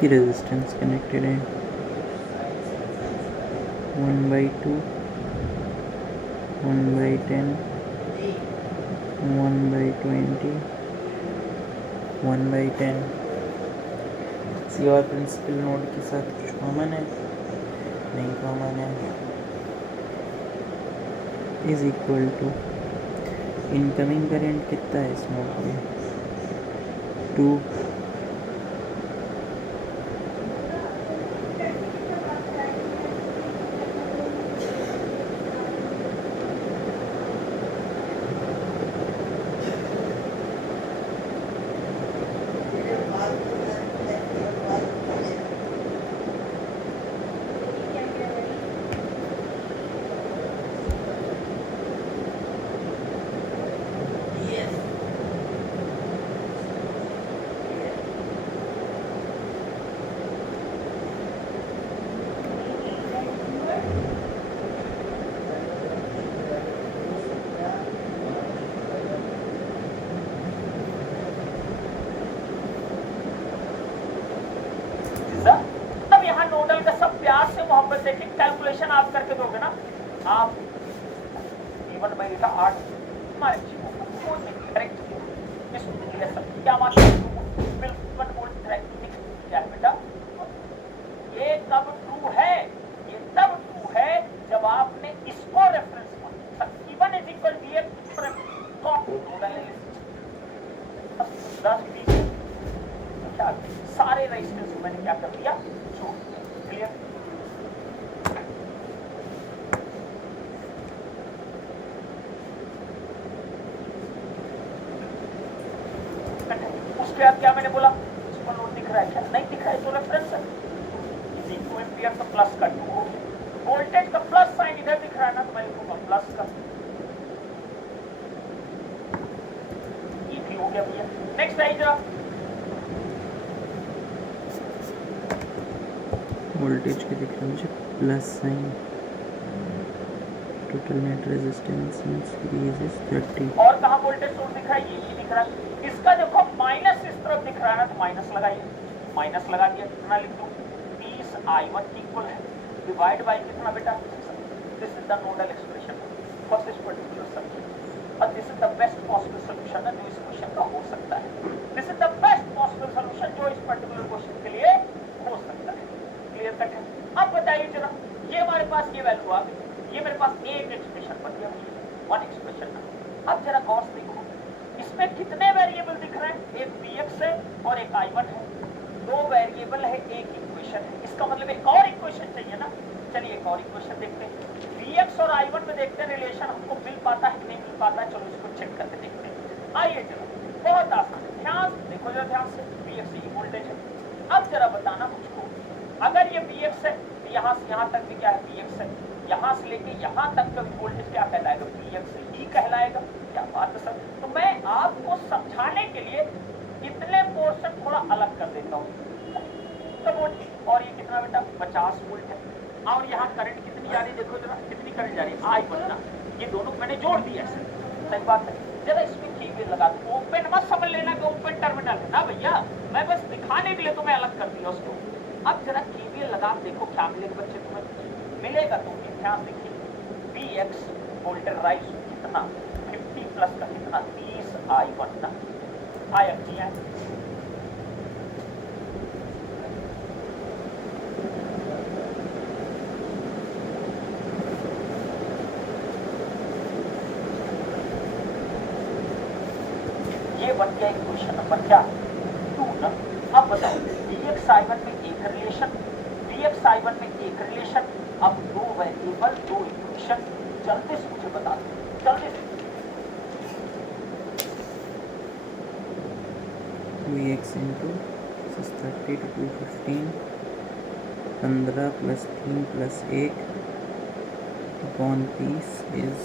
की रेजिस्टेंस कनेक्टेड है 1/2 1/10 1/20 1/10। किसी और प्रिंसिपल नोड के साथ कुछ कॉमन है? नहीं कॉमन है। Is equal to incoming current कितना है इस नोड में? 2। बस एक कैलकुलेशन आप करके दोगे ना, आप इवन बाई का 8 हमारे करेक्ट क्या बात है बेटा, ये कब ट्रू है, ये तब ट्रू है जब आपने इसको रेफरेंस माना। Even is equal B X क्या सारे रेजिस्टेंस को मैंने क्या कर दिया, छोड़ दिया। क्लियर? उसके बाद क्या मैंने बोला, इसको नोट दिख रहा है क्या, नहीं दिख रहा है तो रेफरेंस है। इसी को एम्पियर का प्लस का 2 हो गया, वोल्टेज का प्लस साइन इधर दिख रहा है ना, तो मैं लिखूंगा प्लस का, ये भी हो गया भैया। नेक्स्ट आई जरा, वोल्टेज के दिख रहा है मुझे plus sign, total net resistance in series is 30। और कहाँ वोल्टेज सोर्स दिख रहा है, ये दिख रहा है। इसका देखो माइनस इस तरफ दिख रहा है ना, तो माइनस लगाइए, माइनस लगा दिया, कितना लिख दूं 30i1 इक्वल है डिवाइड बाय कितना बेटा, this is the nodal expression for this particular subject, और this is the best possible solution है जो इस क्वेश्चन का हो सकता है। This is the best possible solution जो इस पर्टिकुलर क्वेश्चन के लिए हो सकता है। क्लियर कट है? अब बताइए जरा, ये हमारे पास ये वैल्यू आ गई, ये मेरे पास एक एक्सप्रेशन बन गया, वन एक्सप्रेशन। अब जरा गौर से देखो, इसमें कितने वेरिएबल दिख रहे हैं, एक Vx है और एक I1 है, दो वेरिएबल है, एक इक्वेशन है। इसका मतलब एक और इक्वेशन चाहिए ना, चलिए एक और इक्वेशन देखते हैं। Vx और I1 में देखते हैं रिलेशन हमको मिल पाता है कि नहीं मिल पाता है, चलो इसको चेक करके देखते हैं। आइए जरा, बहुत आसान, ध्यान देखो जरा ध्यान से, Vx ये वोल्टेज है। अब जरा बताना मुझको, अगर ये Vx है तो यहाँ से यहाँ तक भी क्या है, Vx है, यहाँ से लेके यहाँ तक का वोल्टेज क्या कहलाएगा, Vx ही कहलाएगा। क्या बात है सर, तो मैं आपको समझाने के लिए इतने पोर्शन थोड़ा अलग कर देता हूँ। तो वोल्ट और ये कितना बेटा 50 वोल्ट है, और यहाँ करंट कितनी जा रही है, देखो जरा कितनी करंट जा रही है, I1 ना, ये दोनों मैंने जोड़ दिया है, सही बात है। जरा इसमें केवीएल लगा दो, ओपन मत समझ लेना कि ओपन टर्मिनल है ना भैया, मैं बस दिखाने के लिए तुम्हें अलग कर दिया उसको। अब जरा केवीएल लगा देखो क्या मिलेगा बच्चे, तुम्हें मिलेगा तो ध्यान देखिए, Vx वोल्टेज राइज कितना 50 प्लस का कितना 30i1 ना, आया नहीं है, ये बन गया इक्वेशन नंबर क्या 2 ना। अब बताओ Vx I1 में एक रिलेशन, Vx I1 में एक रिलेशन, अब दो वेरिएबल दो इक्वेशन, जल्दी से मुझे बता दो जल्दी से। Vx into 30 to 215, 15 plus 3 plus 1 upon 30 is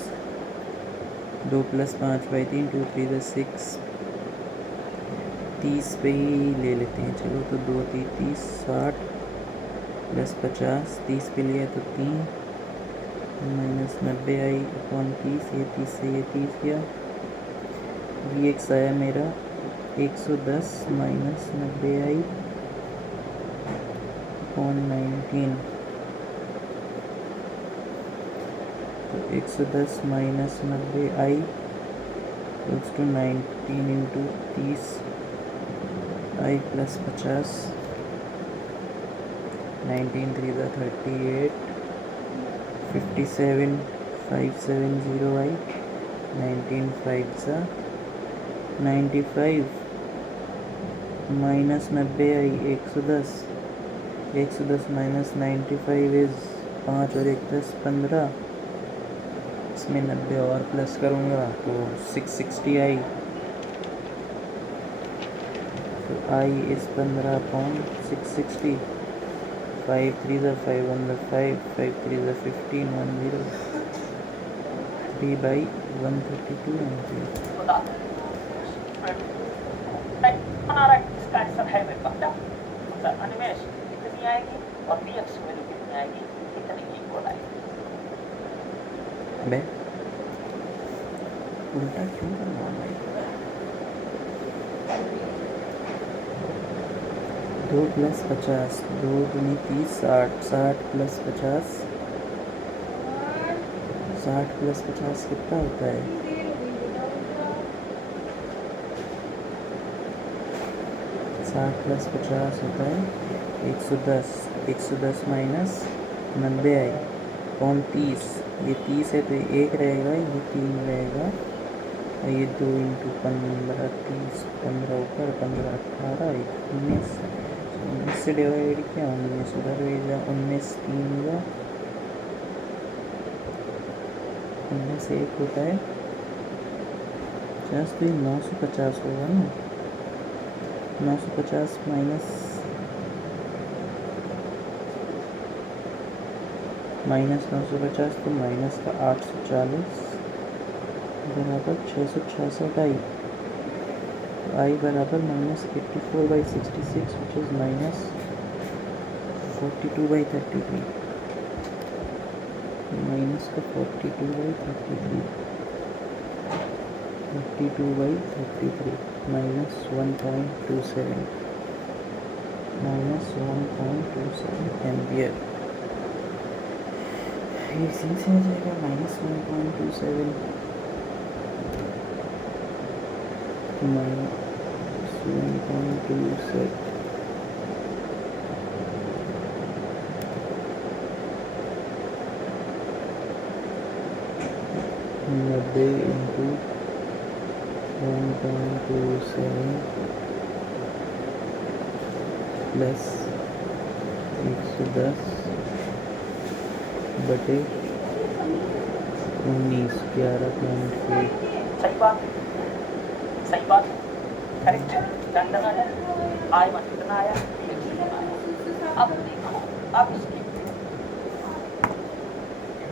2 plus 5 by 3, 2 3 the 6, 30 पे ही ले लेते हैं, चलो तो 2 3 30, 60 प्लस 50, 30 पे लिया तो 3 माइनस 90 आई अपॉन 30, ये 30 से ये 30 गया, Vx आया मेरा 110 माइनस 90 आई अपॉन 19, तो 110 minus 90 I equals to 19 into 30 I plus 50, 19 3 the 38, 57 570 I, 19 5 सा 95 माइनस 90 आई 110, 110 माइनस 95 इज 5 और 1 10 15, इसमें 90 और प्लस करूँगा तो 660 आई, तो आई इज 15 अपॉन 660, 5 3 द 5 1 द 5, 5 3 द 15 1 0, 3 by 132 एम्पीयर। बता दो बना रहा है, इसका आंसर है मेरे पास, सर अनिमेश कितनी आएगी और Vx वैल्यू कितनी आएगी, कितनी इक्वल आएगी। बे उल्टा क्यों करना भाई, 2 प्लस 50, 2 दूनी 30, 60, 60 प्लस 50, 60 प्लस 50 कितना होता है? 60 प्लस 50 होता है 110, 110 माइनस 90 आई कौन 30, ये 30 है तो ये 1 रहेगा, ये 3 रहेगा और ये 2 इंटू 15, 30, 15 ऊपर 15, 18, 19, 19 से डिवाइड किया 19 उधर भेजा, 19 3 हुआ, 19 1 होता है 50, तो ये 950 होगा ना, 950 माइनस 950 तो माइनस का 840 बराबर 666 आई, आई बराबर -84/66 which is -42/33, माइनस का 42/33, 42/33 -1.27, -1.27 एम्पियर, ये इसी से आ जाएगा -1.27 -1.27 90 इंटू 1.27 प्लस 110 बटे 19, 11.8, सही बात, सही बात, करेक्ट। डन डन आया, आई वन कितना आया, अब देखो, अब इसकी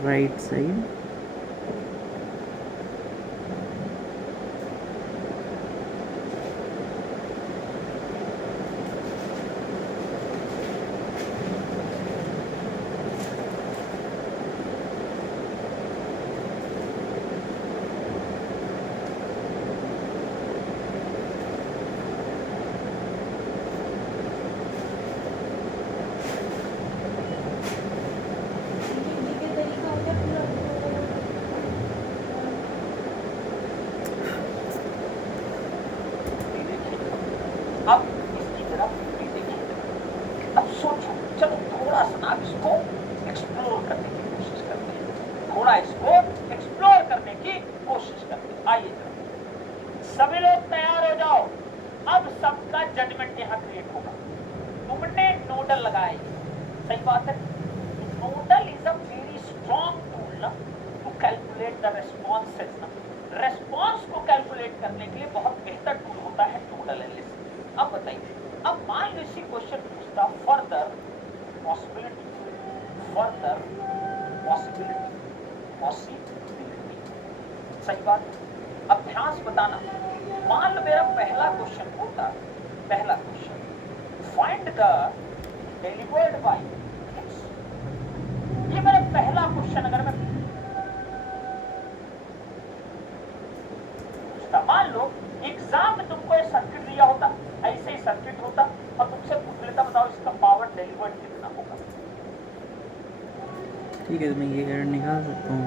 राइट साइड अब इसकी तरफ देखिए, अब सोचो, चलो थोड़ा सा ना इसको एक्सप्लोर करने की कोशिश करते हैं, थोड़ा इसको एक्सप्लोर करने की कोशिश करते हैं। आइए सभी लोग तैयार हो जाओ, अब सबका जजमेंट यहाँ क्रिएट होगा। तुमने नोडल लगाए, सही बात है, nodal is a very strong tool ना टू कैलकुलेट द रेस्पॉन्सेस ना, रेस्पॉन्स को कैलकुलेट करने के लिए बहुत बेहतर टूल होता है नोडल एनालिसिस। अब बताइए, अब मान लो इसी क्वेश्चन पूछता further possibility, further possibility, possibility, सही बात। अब ध्यान से बताना, मान लो मेरा पहला क्वेश्चन होता, पहला question find the delivered by X, ये मेरा पहला क्वेश्चन अगर मैं पूछता, मान लो एग्जाम में तुमको ये सर्किट दिया होता, ऐसे ही सर्किट होता और तुमसे पूछ लेता बताओ इसका पावर डेलिवर्ड कितना होगा। ठीक है, तो मैं ये एरर निकाल सकता हूँ,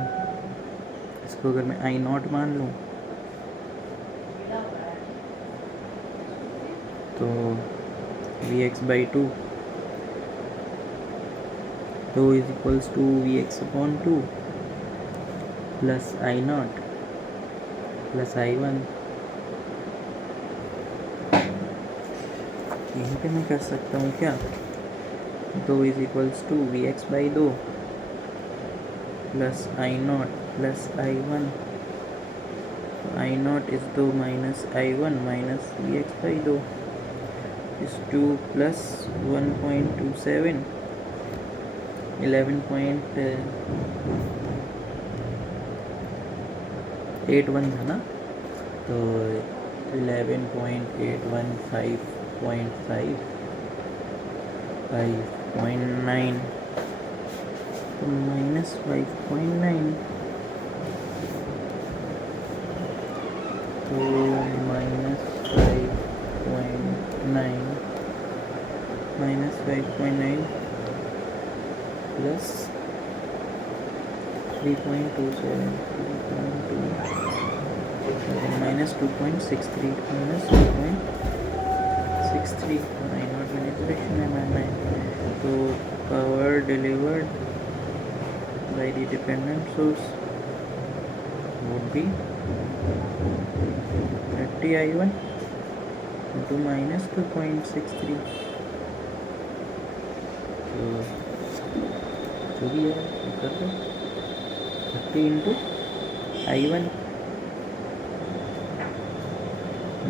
इसको अगर मैं I0 मान लूँ तो Vx/2 is equals to Vx/2 plus I0 plus I1, यहीं पे मैं कर सकता हूँ क्या, 2 is equals to Vx/2 plus I0 plus I1, I0 is 2 minus I1 minus Vx/2 is 2 plus 1.27, 11.81 था ना, तो 11.815.5 5.9 तो minus 5.9, तो minus 5.9 minus 5.9 plus 3.27 minus 2.63 minus 2.63 not manipulation in my mind. So power delivered by the dependent source would be 30 I1 into minus 2.63. तो जो भी है वो कर दो 30 into I1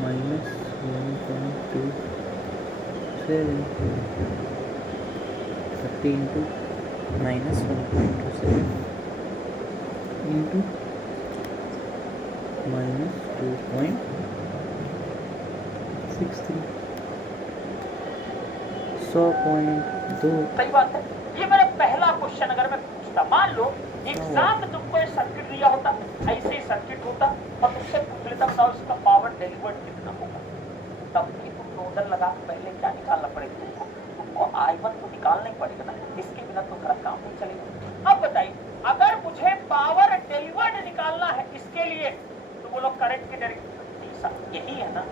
minus 1.27 30 into minus 1.27 into minus 2.63 100.2 सही बात है। ये मेरा पहला क्वेश्चन अगर मैं पूछता, मान लो एग्जाम में तुमको ये सर्किट दिया होता, ऐसे ही सर्किट होता और तुमसे पूछ लेता बताओ इसका पावर डिलीवर्ड कितना होगा, तब भी तुम नोडल लगा के पहले क्या निकालना पड़ेगा तुमको I1 तो निकालना ही पड़ेगा ना, इसके बिना तो मेरा काम नहीं चलेगा। अब बताइए अगर मुझे पावर डिलीवर्ड निकालना है इसके लिए तो बोलो करंट की डायरेक्शन यही है ना,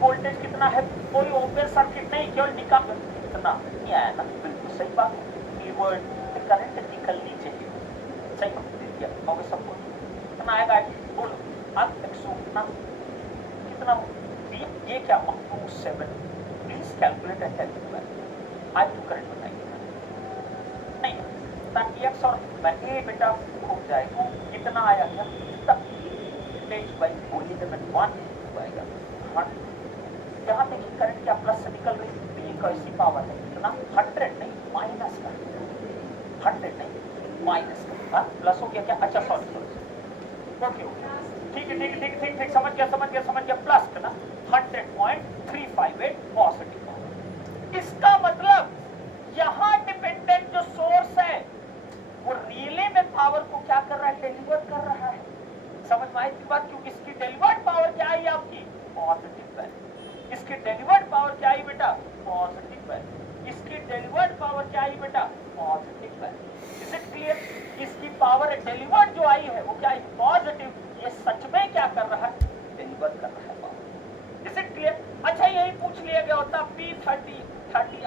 वोल्टेज कितना है, कोई ओपन सर्किट नहीं, केवल निकाल कितना नहीं आया ना, बिल्कुल सही बात है। डिलीवर्ड करंट निकलनी चाहिए, सही बात दे दिया होगा सबको, कितना आएगा बोलो अब 100 कितना ये क्या 27 please calculate and tell me I2 current बताइए नहीं ताकि x और ए बेटा हो जाएगा, कितना आया क्या तब वोल्टेज बाय वोल्टेज में 1 आएगा। यहाँ देखिए करंट क्या प्लस से निकल रही है, ये कैसी पावर है कितना 100 नहीं माइनस का 100 नहीं माइनस का प्लस हो गया क्या, अच्छा सॉरी ओके ठीक है समझ गया प्लस का ना 100.358 पॉजिटिव पावर। इसका मतलब यहाँ डिपेंडेंट जो सोर्स है वो रिले में पावर को क्या कर रहा है, डिलीवर कर रहा है। समझ में आई बात, क्योंकि इसकी डिलीवर्ड पावर क्या आई आपकी पॉजिटिव है, इसकी डिलीवर्ड पावर क्या आई बेटा पॉजिटिव है, इसकी डिलीवर्ड पावर क्या आई बेटा पॉजिटिव है। Is it clear? इसकी पावर डिलीवर्ड जो आई है वो क्या आई पॉजिटिव, ये सच में क्या कर रहा है डिलीवर कर रहा है पावर। Is it clear? अच्छा यही पूछ लिया गया होता P30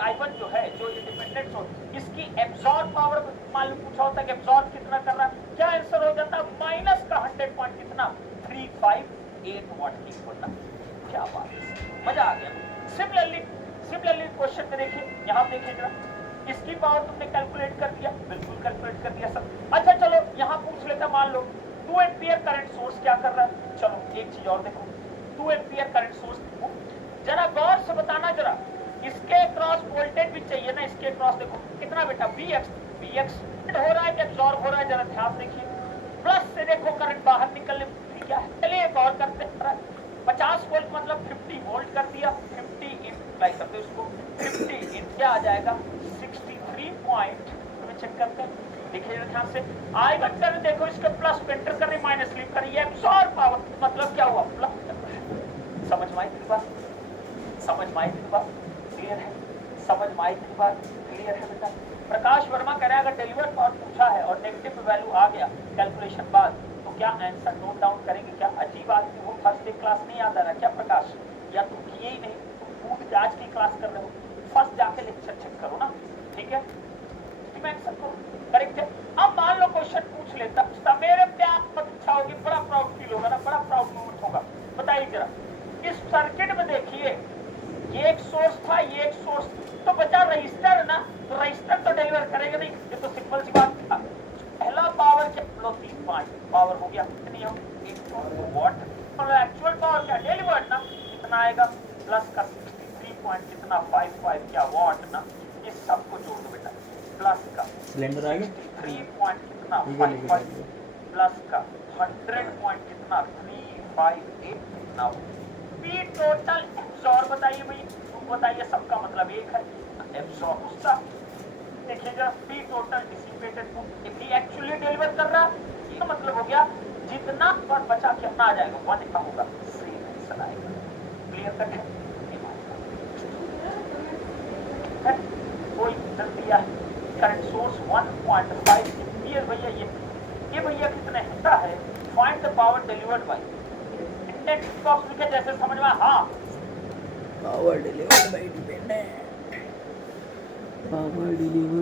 I1 जो है जो इंडिपेंडेंट सोर्स इसकी एब्जॉर्ब पावर मान लो पूछा होता है कि एब्जॉर्ब कितना कर रहा है, क्या आंसर हो जाता माइनस का 100 पॉइंट कितना 358 वाट की होता। क्या बात है, मजा आ गया। सिमिलरली क्वेश्चन में देखिए, यहाँ देखिए जरा इसकी पावर तुमने कैलकुलेट कर दिया, बिल्कुल कैलकुलेट कर दिया सब। अच्छा चलो यहाँ पूछ लेता, मान लो 2 एम्पियर करंट सोर्स क्या कर रहा है, चलो एक चीज और देखो 2 एम्पियर करंट सोर्स जरा गौर से बताना, जरा इसके क्रॉस वोल्टेज भी चाहिए ना, इसके क्रॉस देखो कितना बेटा Vx हो रहा है कि एब्जॉर्ब हो रहा है, जरा ध्यान देखिए। प्लस से देखो करंट बाहर निकलने क्या है, चलिए गौर करते हैं। 50 वोल्ट मतलब 50 वोल्ट कर दिया, 50 इन अप्लाई करते उसको 50 इन क्या आ जाएगा 63 पॉइंट, तुम्हें चेक करते हैं देखिए ध्यान से। आई वेक्टर देखो इसके प्लस एंटर कर रही माइनस लीव कर रही है, एब्जॉर्ब पावर मतलब क्या हुआ प्लस। समझ में आई बात, समझ में आई बात क्लियर है, समझ में आई बात क्लियर है बेटा। प्रकाश वर्मा कह रहा है अगर डिलीवर पावर पूछा है और नेगेटिव वैल्यू आ गया कैलकुलेशन बाद तो क्या आंसर नोट डाउन करेंगे, क्या अजीब आदमी वो फर्स्ट डे क्लास नहीं याद आ रहा क्या प्रकाश, या तुम किए ही नहीं, तुम कूद के आज की क्लास कर रहे हो, फर्स्ट जाके लेक्चर चेक करो ना, ठीक है आंसर करो करेक्ट है। अब मान लो क्वेश्चन पूछ लेता मेरे प्यार मत इच्छा होगी, बड़ा प्राउड फील होगा ना, बड़ा प्राउड मोमेंट होगा। बताइए जरा इस सर्किट में देखिए ये एक सोर्स था, ये एक सोर्स तो बचा रजिस्टर ना, तो रजिस्टर तो डिलीवर करेगा नहीं, ये तो सिंपल सी बात था। पहला पावर क्या 3.5 पावर हो गया कितनी हो 1 वॉट, और एक्चुअल पावर क्या डिलीवर्ड ना कितना आएगा प्लस का 63 पॉइंट कितना 55 क्या वॉट ना, इस सब को जोड़ दो बेटा प्लस का सिलेंडर आ गया 3 पॉइंट कितना 55 प्लस का 100 पॉइंट कितना 358 कितना पी टोटल एब्जॉर्ब बताइए भाई, तुम बताइए सबका मतलब एक है एब्जॉर्ब उसका देखिए जरा पी टोटल डिसिपेटेड भी एक्चुअली डिलीवर कर रहा है, इसका मतलब हो गया जितना पर बचा कितना आ जाएगा 1 का होगा सेम आंसर आएगा। क्लियर कट है 1.5 एम्पियर भैया ये भैया कितने होता है? Find the power delivered by index box लिखे जैसे समझ में। हाँ, power delivered by dependent, power delivered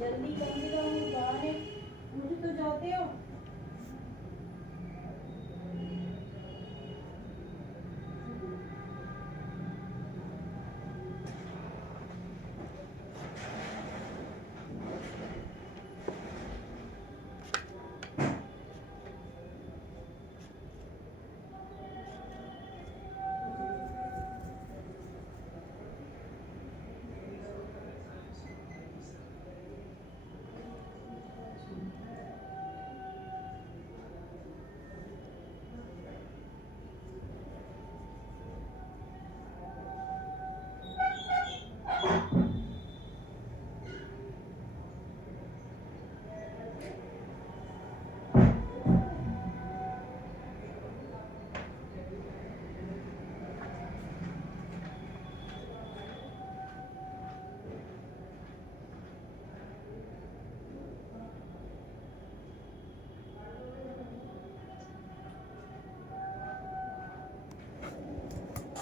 जल्दी कम से कम बाहर मुझे तो जाते हो।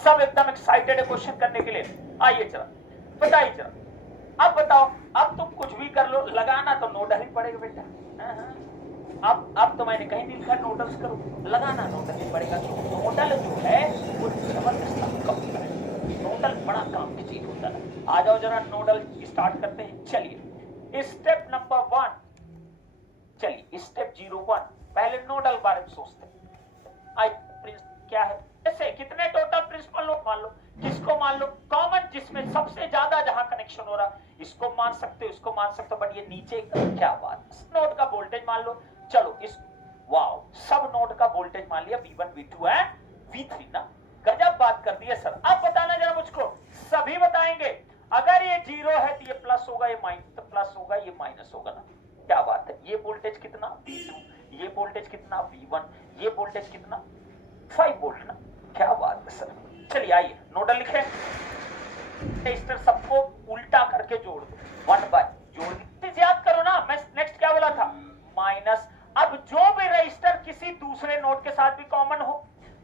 सब एकदम एक्साइटेड है क्वेश्चन करने के लिए। आइए जरा बताइए जरा, अब बताओ अब तुम पड़ेगा बेटा। अब तो मैंने कहीं नहीं लिखा नोडल्स करो, लगाना नोडल ही पड़ेगा। नोडल जो है वो जबरदस्त काम होता है, नोडल बड़ा काम की चीज होता है। आ जाओ जरा नोडल स्टार्ट करते हैं। चलिए स्टेप नंबर 1, चलिए स्टेप 01, पहले नोडल बारे में सोचते हैं। आई क्या है, जैसे कितने टोटल प्रिंसिपल लोग मान लो, किसको मान लो कॉमन, जिसमें सबसे ज्यादा जहां कनेक्शन हो रहा, इसको मान सकते हो, इसको मान सकते हो, बट ये नीचे क्या बात, नोड का वोल्टेज मान लो। चलो इस वाओ, सब नोड का वोल्टेज मान लिया V1 V2 एंड V3 ना, गजब बात कर दी है सर। अब बताना जरा मुझको, सभी बताएंगे अगर ये 0 है तो ये प्लस होगा, ये माइनस तो प्लस होगा, ये माइनस होगा ना, क्या बात है। ये वोल्टेज कितना V2, ये वोल्टेज कितना V1, ये वोल्टेज कितना 5 वोल्ट ना, क्या बात है सर। चलिए आइए नोडल लिखे, रजिस्टर सबको उल्टा करके जोड़ दो, 1 बाय जोड़ दी, याद करो ना। मैं नेक्स्ट क्या बोला था, माइनस। अब जो भी रजिस्टर किसी दूसरे नोड के साथ भी कॉमन हो,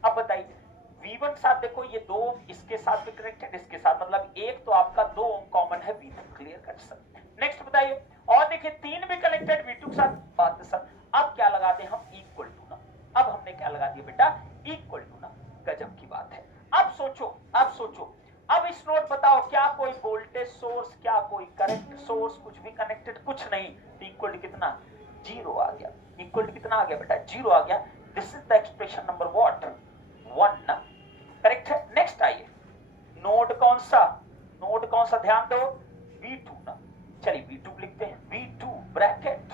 अब बताइए V1 के साथ देखो ये 2 इसके साथ भी कनेक्टेड, इसके साथ, मतलब एक तो आपका 2 ओम कॉमन है V2, clear cut sir. Next बताइए, और देखिए 3 भी कनेक्टेड V2 के साथ, बात है सर। अब क्या लगा दे हम, इक्वल टू ना, अब हमने क्या लगा दिया बेटा, इक्वल टू ना, गजब की बात है। अब सोचो, अब सोचो, अब इस नोड बताओ क्या कोई वोल्टेज सोर्स, क्या कोई करंट सोर्स, कुछ भी कनेक्टेड, कुछ नहीं, इक्वल टू कितना 0 आ गया, इक्वल टू कितना आ गया बेटा 0 आ गया। This is the expression number what 1 ना, करेक्ट है। नेक्स्ट आइए, नोड कौन सा, नोड कौन सा, ध्यान दो V2 ना, चलिए V2 लिखते हैं, V2 ब्रैकेट,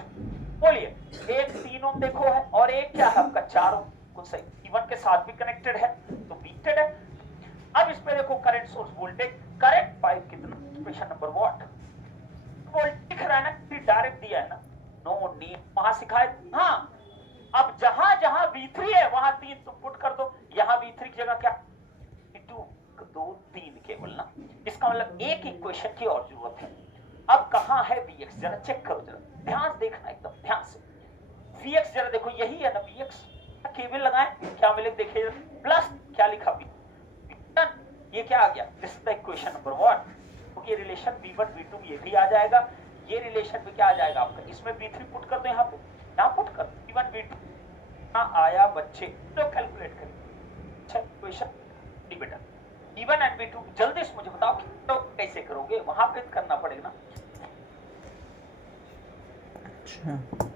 बोलिए एक 3 ओम देखो है और एक क्या है आपका 4 ओम, कुछ सही, V1 के साथ भी कनेक्टेड है तो कनेक्टेड है। अब इस पे देखो करंट सोर्स वोल्टेज, करंट 5 कितना, एक्सप्रेशन नंबर व्हाट, वोल्टेज दिख रहा है ना, फिर डायरेक्ट दिया है ना, नो नी वहां सिखाए, हाँ। अब जहां जहां V3 है वहां 3 तुम पुट कर दो, यहां V3 की जगह क्या 2 2 3 केवल ना, इसका मतलब एक इक्वेशन की और जरूरत है। अब कहां है Vx, जरा चेक करो, जरा ध्यान से देखना, एकदम ध्यान से। Vx जरा देखो, यही है ना Vx, केवल लगाएं, क्या मिले देखिए, प्लस क्या लिखा V, ये क्या आ गया, this is the equation number 1। तो ये रिलेशन V1 V2 ये भी आ जाएगा, ये रिलेशन भी क्या आ जाएगा आपका, इसमें V3 पुट कर दो, यहाँ पे यहाँ पुट कर दो, V1 V2 आया बच्चे, तो कैलकुलेट करें। अच्छा इक्वेशन बेटा V1 एंड V2, जल्दी से मुझे बताओ तो कैसे करोगे, वहां पे करना पड़ेगा ना। अच्छा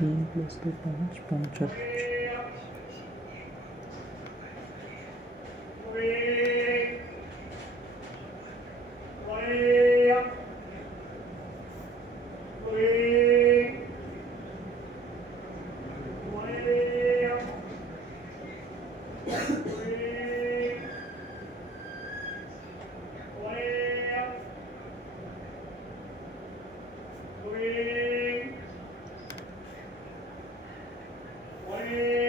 तीन प्लस 2 5 5 Wait.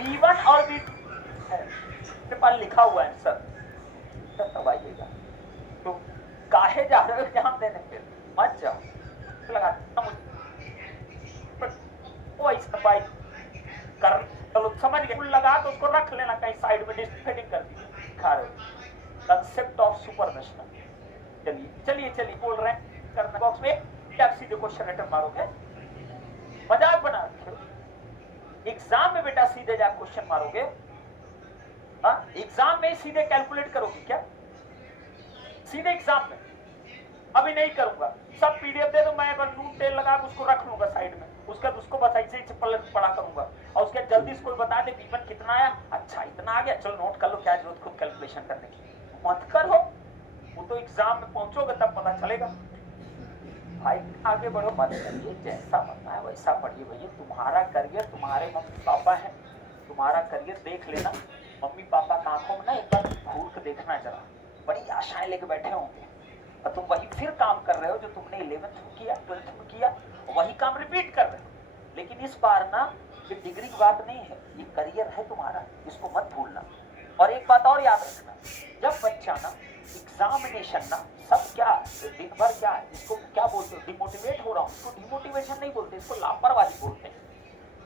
B1 और B2 है, मेरे पास लिखा हुआ है सर, तब आइएगा। तो काहे जा रहे हो एग्जाम देने, फिर मत जाओ। लगा ऐसा बाइक कर, चलो समझ गए, लगा तो उसको रख लेना कहीं साइड में, डिस्ट्रिक्टिंग कर दीजिए। खा रहे हो कंसेप्ट ऑफ सुपरनेशनल। चलिए चलिए चलिए, बोल रहे हैं करना बॉक्स में आप सीधे क्वेश्चन अटेम्प्ट मारोगे, मजाक बना रखे हो। एग्जाम में बेटा सीधे जाकर क्वेश्चन मारोगे, हाँ एग्जाम में सीधे कैलकुलेट करोगे क्या, सीधे एग्जाम में? अभी नहीं करूंगा, सब पीडीएफ दे दो, मैं नून तेल लगा के उसको रख लूंगा साइड में, उसके बाद उसको बस ऐसे ही पढ़ा करूंगा, और उसके जल्दी से कोई बता दे B1 कितना आया, अच्छा इतना आ गया, चलो नोट कर लो, क्या जरूरत खुद कैलकुलेशन करने की, मत करो। वो तो एग्जाम में पहुंचोगे तब पता चलेगा। भाई आगे बढ़ो, मत करिए, जैसा बनना है वैसा पढ़िए भैया, तुम्हारा करियर, तुम्हारे मम्मी पापा है, तुम्हारा करियर देख लेना। मम्मी पापा की आंखों में ना एक बार घूर के देखना जरा, बड़ी आशाएं लेके बैठे होंगे, और तुम वही फिर काम कर रहे हो जो तुमने 11th में किया, 12th में किया, वही काम रिपीट कर रहे हो। लेकिन इस बार ना ये डिग्री की बात नहीं है, ये करियर है तुम्हारा, इसको मत भूलना। और एक बात और याद रखना, जब बच्चा ना एग्जामिनेशन ना सब क्या दिन भर क्या है, इसको क्या बोलते हो, डिमोटिवेट हो रहा हूँ, इसको डिमोटिवेशन नहीं बोलते, इसको लापरवाही बोलते हैं,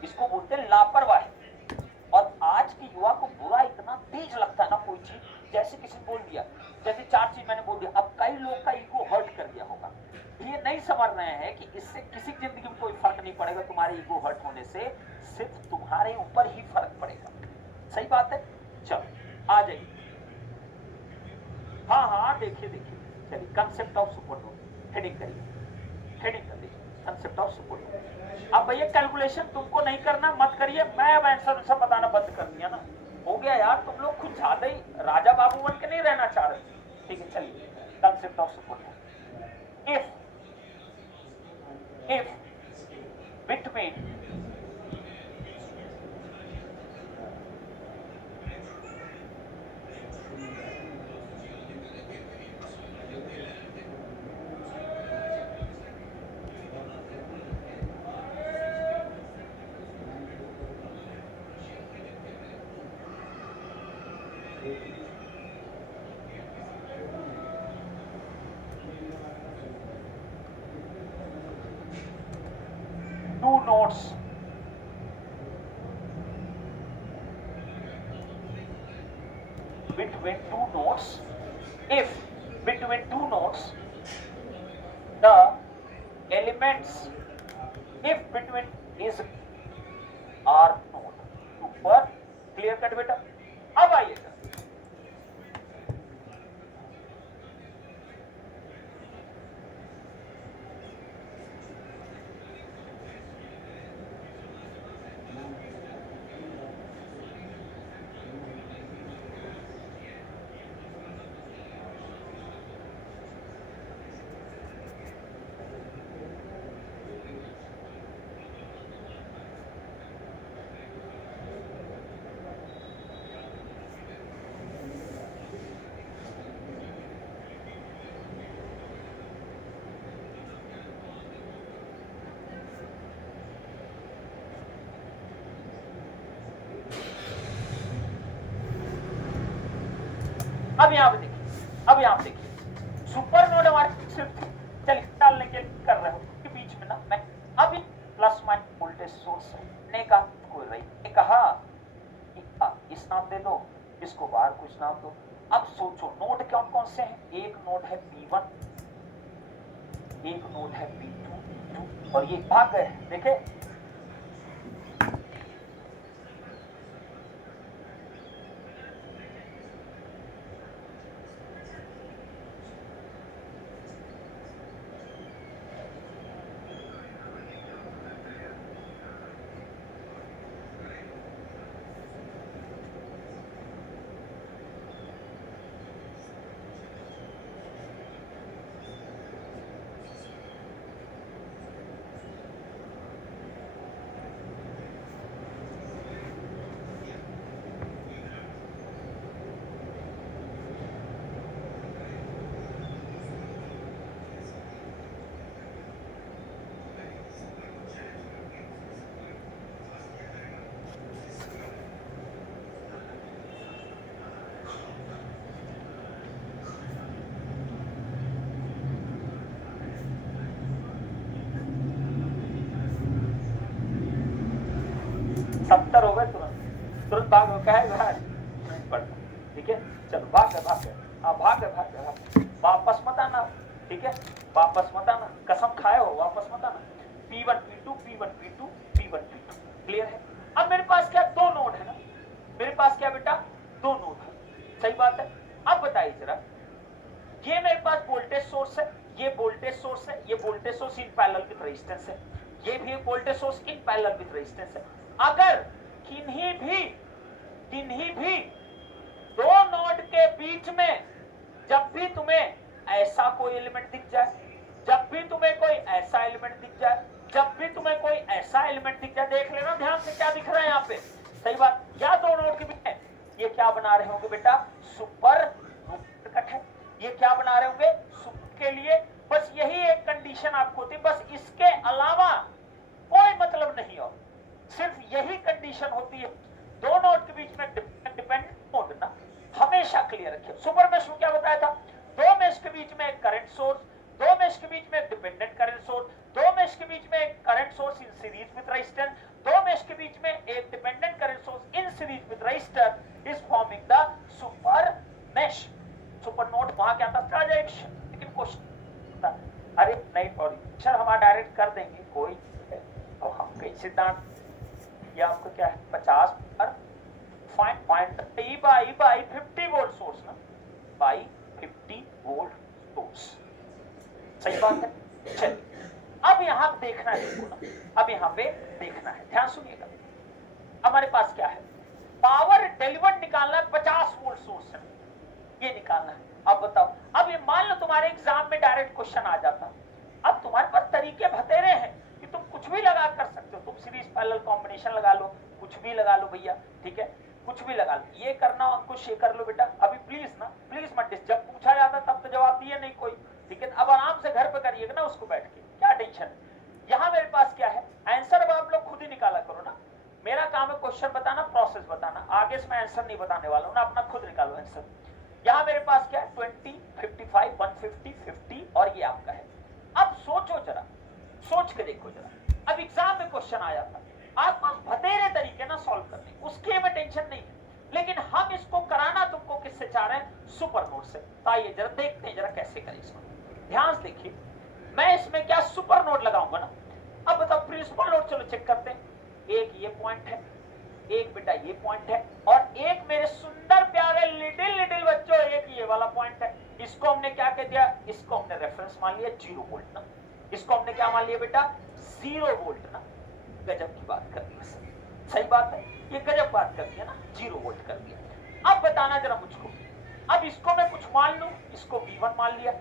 इसको बोलते हैं लापरवाही। और आज की युवा को बुरा इतना तेज लगता है ना कोई चीज, जैसे किसी ने बोल दिया, जैसे 4 चीज मैंने बोल दिया, अब कई लोग का ईगो हर्ट कर दिया होगा, ये नहीं समझ रहे हैं कि इससे किसी की जिंदगी में कोई फर्क नहीं पड़ेगा, तुम्हारे ईगो हर्ट होने से सिर्फ तुम्हारे ऊपर ही फर्क पड़ेगा। सही बात है, चलो आ जाइए। हाँ हाँ देखिए देखिए, चलिए कंसेप्ट ऑफ सुपरनोवा हेडिंग करिए, हेडिंग कर दीजिए कंसेप्ट ऑफ सुपरनोवा। अब भैया कैलकुलेशन तुमको नहीं करना, मत करिए, मैं अब आंसर सब बताना बंद कर दिया ना, हो गया यार, तुम लोग कुछ ज्यादा ही राजा बाबू बन के नहीं रहना चाह रहे। ठीक है चलिए, concept of supernova. If between two nodes, between two nodes, if between two nodes the elements, if between is R node, ऊपर क्लियर कट बेटा। अब आइएगा, अब यहाँ पे देखिए, अब यहाँ पे देखिए, सुपर नोड हमारे सिर्फ चलिए डालने के लिए कर रहे हो के बीच में ना, मैं अभी प्लस माइनस वोल्टेज सोर्स ने का कोई रही ने कहा कि इस नाम दे दो, इसको बाहर कुछ नाम दो। अब सोचो नोड कौन कौन से हैं, एक नोड है B1, एक नोड है B2, और ये भाग गए देखे। 70 हो गए, तुरंत तुरंत भागो, क्या है भाई नहीं पढ़ना, ठीक है, चलो भाग गए भाग गए, हाँ भाग गए भाग गए, वापस मत आना, ठीक है, वापस मत आना, कसम खाए हो वापस मत आना। P1 P2 P1 P2 P1 P2 clear है। अब मेरे पास क्या दो नोड है ना, मेरे पास क्या बेटा दो नोड है, सही बात है। अब बताइए जरा, ये मेरे पास वोल्टेज सोर्स है, ये वोल्टेज सोर्स है, ये voltage source in parallel with resistance है, ये भी voltage source in parallel with resistance है। अगर किन्हीं भी दो नोड के बीच में जब भी तुम्हें ऐसा कोई एलिमेंट दिख जाए, जब भी तुम्हें कोई ऐसा एलिमेंट दिख जाए, जब भी तुम्हें कोई ऐसा एलिमेंट दिख जाए, देख लेना ध्यान से क्या दिख रहा है यहाँ पे, सही बात, या दो नोड के बीच में ये क्या बना रहे होंगे बेटा, सुपर कट है, ये क्या बना रहे होंगे सुपर के लिए, बस यही एक कंडीशन आपको होती, बस इसके अलावा कोई मतलब नहीं हो, सिर्फ यही कंडीशन होती है। दो नोड के बीच में डिपेंडेंट नोड ना हमेशा क्लियर रखिए। सुपर मेश में क्या बताया था, दो मेश के बीच में एक करंट सोर्स, दो मेश के बीच में एक डिपेंडेंट करंट सोर्स, दो मेश के बीच में एक current source in series with resistance, दो मेश के बीच में एक dependent current source in series with resistor is forming the super mesh. Super node वहां क्या था, लेकिन क्वेश्चन था, अरे नहीं सॉरी सर हमारा डायरेक्ट कर देंगे कोई, तो हम कई सिद्धांत ये आपको क्या है 50 पर find E by 50 volt source ना, बाई 50 वोल्ट सोर्स, सही बात है। चलिए अब यहां देखना है ना, अब यहां पे देखना है, ध्यान सुनिएगा, हमारे पास क्या है, पावर डिलीवर्ड निकालना है 50 वोल्ट सोर्स से, ये निकालना है। अब बताओ, अब ये मान लो तुम्हारे एग्जाम में डायरेक्ट क्वेश्चन आ जाता, अब तुम्हारे पास तरीके बतेरे हैं कि तुम कुछ भी लगा कर सकते हो, तुम सीरीज पैरेलल कॉम्बिनेशन लगा लो, कुछ भी लगा लो भैया, ठीक है, कुछ भी लगा लो, ये करना अंकुश ये कर लो बेटा, अभी प्लीज ना प्लीज मत, जब पूछा जाता तब तो जवाब दिए नहीं कोई, ठीक है, अब आराम से घर पे करिएगा ना उसको बैठ के, क्या टेंशन है। यहाँ मेरे पास क्या है आंसर, अब आप लोग खुद ही निकाला करो ना, मेरा काम है क्वेश्चन बताना, प्रोसेस बताना, आगे से मैं आंसर नहीं बताने वाला हूँ ना, अपना खुद निकालो आंसर। यहाँ मेरे पास क्या है 20 55 150 50 और ये आपका है। अब सोचो जरा, सोच के देखो जरा, अब एग्जाम में क्वेश्चन आया था, आप पास बतेरे तरीके ना सॉल्व करने, उसके में टेंशन नहीं है, लेकिन हम इसको कराना तुमको किससे चाह रहे हैं, सुपर नोड से। तो आइए जरा देखते हैं जरा कैसे करें इसको, ध्यान से देखिए, मैं इसमें क्या सुपर नोड लगाऊंगा ना। अब बताओ प्रिंसिपल नोड, चलो चेक करते हैं, एक ये पॉइंट है, एक बेटा ये पॉइंट है, और एक मेरे सुंदर प्यारे लिटिल बच्चों एक ये वाला पॉइंट है। इसको हमने क्या कह दिया, इसको हमने रेफरेंस मान लिया 0 वोल्ट ना, इसको हमने क्या मान लिया बेटा 0 वोल्ट ना, गजब की बात कर दी, सही बात है, ये गजब बात कर दिया ना, 0 वोल्ट कर दिया। अब बताना जरा मुझको, अब इसको मैं कुछ मान लूं, इसको V1 मान लिया,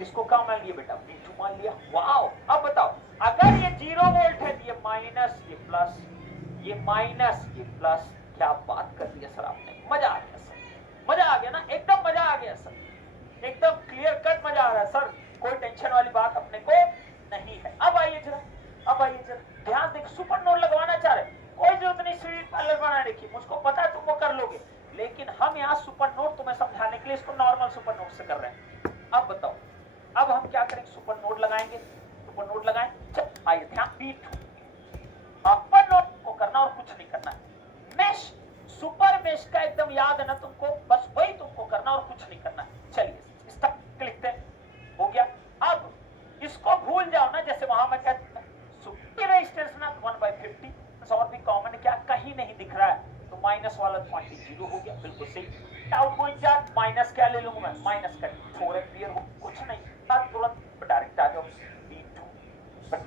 इसको क्या मान लिया बेटा V2 मान लिया, वाओ। अब बताओ अगर ये 0 वोल्ट है, ये माइनस ये प्लस, ये माइनस ये प्लस, क्या बात कर दी है सर आपने, मजा आ गया सर, मजा आ गया ना, एकदम मजा आ गया सर, एकदम क्लियर कट मजा आ रहा है सर, कोई टेंशन वाली बात अपने को नहीं है। अब आइए जरा, अब आइए जरा ध्यान देख, सुपर नोड लगवाना चाह रहे, कोई जरूरत नहीं सीरीज पैरेलल बनाने की, मुझको पता है तुम वो कर लोगे, लेकिन हम यहाँ सुपर नोड तुम्हें समझाने के लिए इसको नॉर्मल सुपर नोड से कर रहे हैं। अब बताओ, अब हम क्या करेंगे, सुपर नोड लगाएंगे, सुपर नोड लगाएं, चल आइए ध्यान, P2 अपर नोड को करना और कुछ नहीं करना है, मेश सुपर मेश का एकदम याद है ना तुमको, बस वही तुमको करना और कुछ नहीं करना है। चलिए स्टक लिखते हैं, हो गया। अब इसको भूल जाओ ना, जैसे वहां मैं कहता सुपर रेजिस्टेंस ना 1/50 और भी कॉमन क्या कहीं नहीं दिख रहा है, तो माइनस वाला पॉइंट 0 हो गया, बिल्कुल सही। आउटगोइंग चार्ज माइनस क्या ले लूंगा मैं, माइनस का 4 एम्पियर हो, कुछ नहीं, तुरंत डायरेक्ट आ जाओ V2।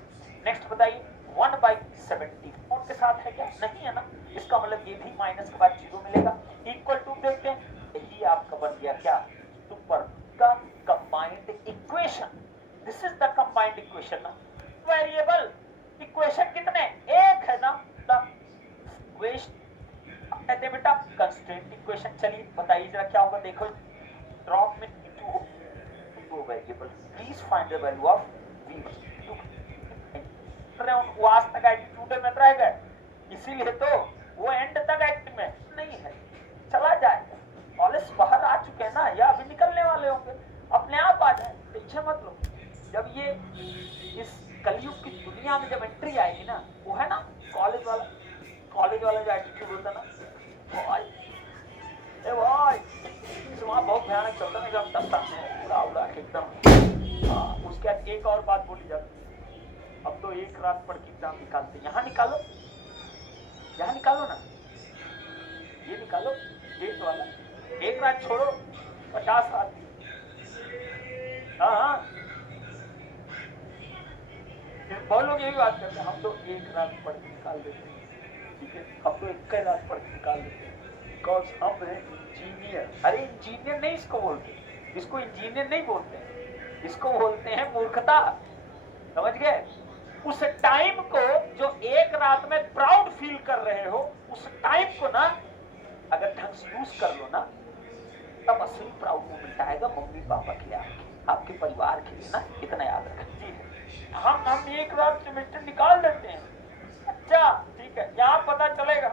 नेक्स्ट बताइए 1/70 के साथ है क्या, नहीं है ना, इसका मतलब ये भी माइनस के बाद 0 मिलेगा, इक्वल टू देखते हैं, यही आपका बन गया क्या, सुपर का combined equation, this is the combined equation ना। वेरिएबल इक्वेशन कितने, एक है ना, कहते हैं बेटा कंस्ट्रेंट इक्वेशन। चलिए बताइए जरा क्या होगा, देखो ड्रॉप में two variable, please find the value of V2। वो आज तक एटीट्यूड में रह गए, इसीलिए तो वो एंड तक एक्टिव में नहीं है, चला जाएगा, कॉलेज बाहर आ चुके हैं ना, या अभी निकलने वाले होंगे, अपने आप आ जाए, टेंशन मत लो। जब ये इस कलयुग की दुनिया में जब एंट्री आएगी ना, वो है ना कॉलेज वाला, कॉलेज वाला जो एटीट्यूड होता ना, भाई ए भाई वहाँ बहुत भयानक चलता ना, एकदम टप्पा में उड़ा उड़ा के एकदम। हाँ, उसके बाद एक और बात बोली जाती है, अब तो एक रात पढ़ के एग्जाम निकालते, यहाँ निकालो, यहाँ निकालो ना, ये निकालो डेट वाला, एक रात छोड़ो 50 रात। हाँ बहुत लोग यही बात करते हैं, हम तो एक रात पढ़ के निकाल देते हैं, ठीक है, हम तो एक रात पढ़ के निकाल देते हैं, बिकॉज हम हैं इंजीनियर। अरे इंजीनियर नहीं इसको बोलते, इसको इंजीनियर नहीं बोलते हैं, इसको बोलते हैं मूर्खता, समझ गए? उस टाइम को जो एक रात में प्राउड फील कर रहे हो, उस टाइम को ना अगर ढंग से यूज कर लो ना, तब असली प्राउड मोमेंट आएगा मम्मी पापा के लिए, आपके परिवार के लिए ना, इतना याद रखें। जी है, हम एक रात सेमेस्टर निकाल देते हैं, अच्छा ठीक है, यहाँ पता चलेगा।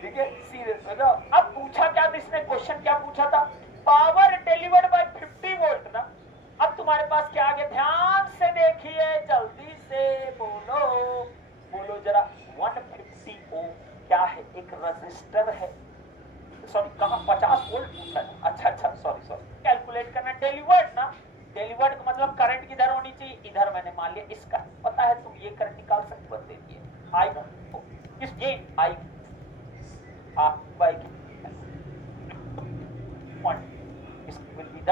ठीक है, सीरियस हो जाओ। अब पूछा क्या था इसने, क्वेश्चन क्या पूछा था, पावर डिलीवर्ड बाय 50 वोल्ट ना। अब तुम्हारे पास क्या आ गया, ध्यान से देखिए, जल्दी से बोलो, बोलो जरा। 150 ओम क्या है, एक रजिस्टर है, सॉरी कहाँ 50 वोल्ट पूछा है, अच्छा सॉरी कैलकुलेट करना, डिलीवर्ड ना, डिलीवर्ड का मतलब करंट किधर होनी चाहिए, इधर, मैंने मान लिया इसका पता है, तुम ये करंट निकाल सकते हो, दे दिए आई इस ये आई बाई इस विल बी द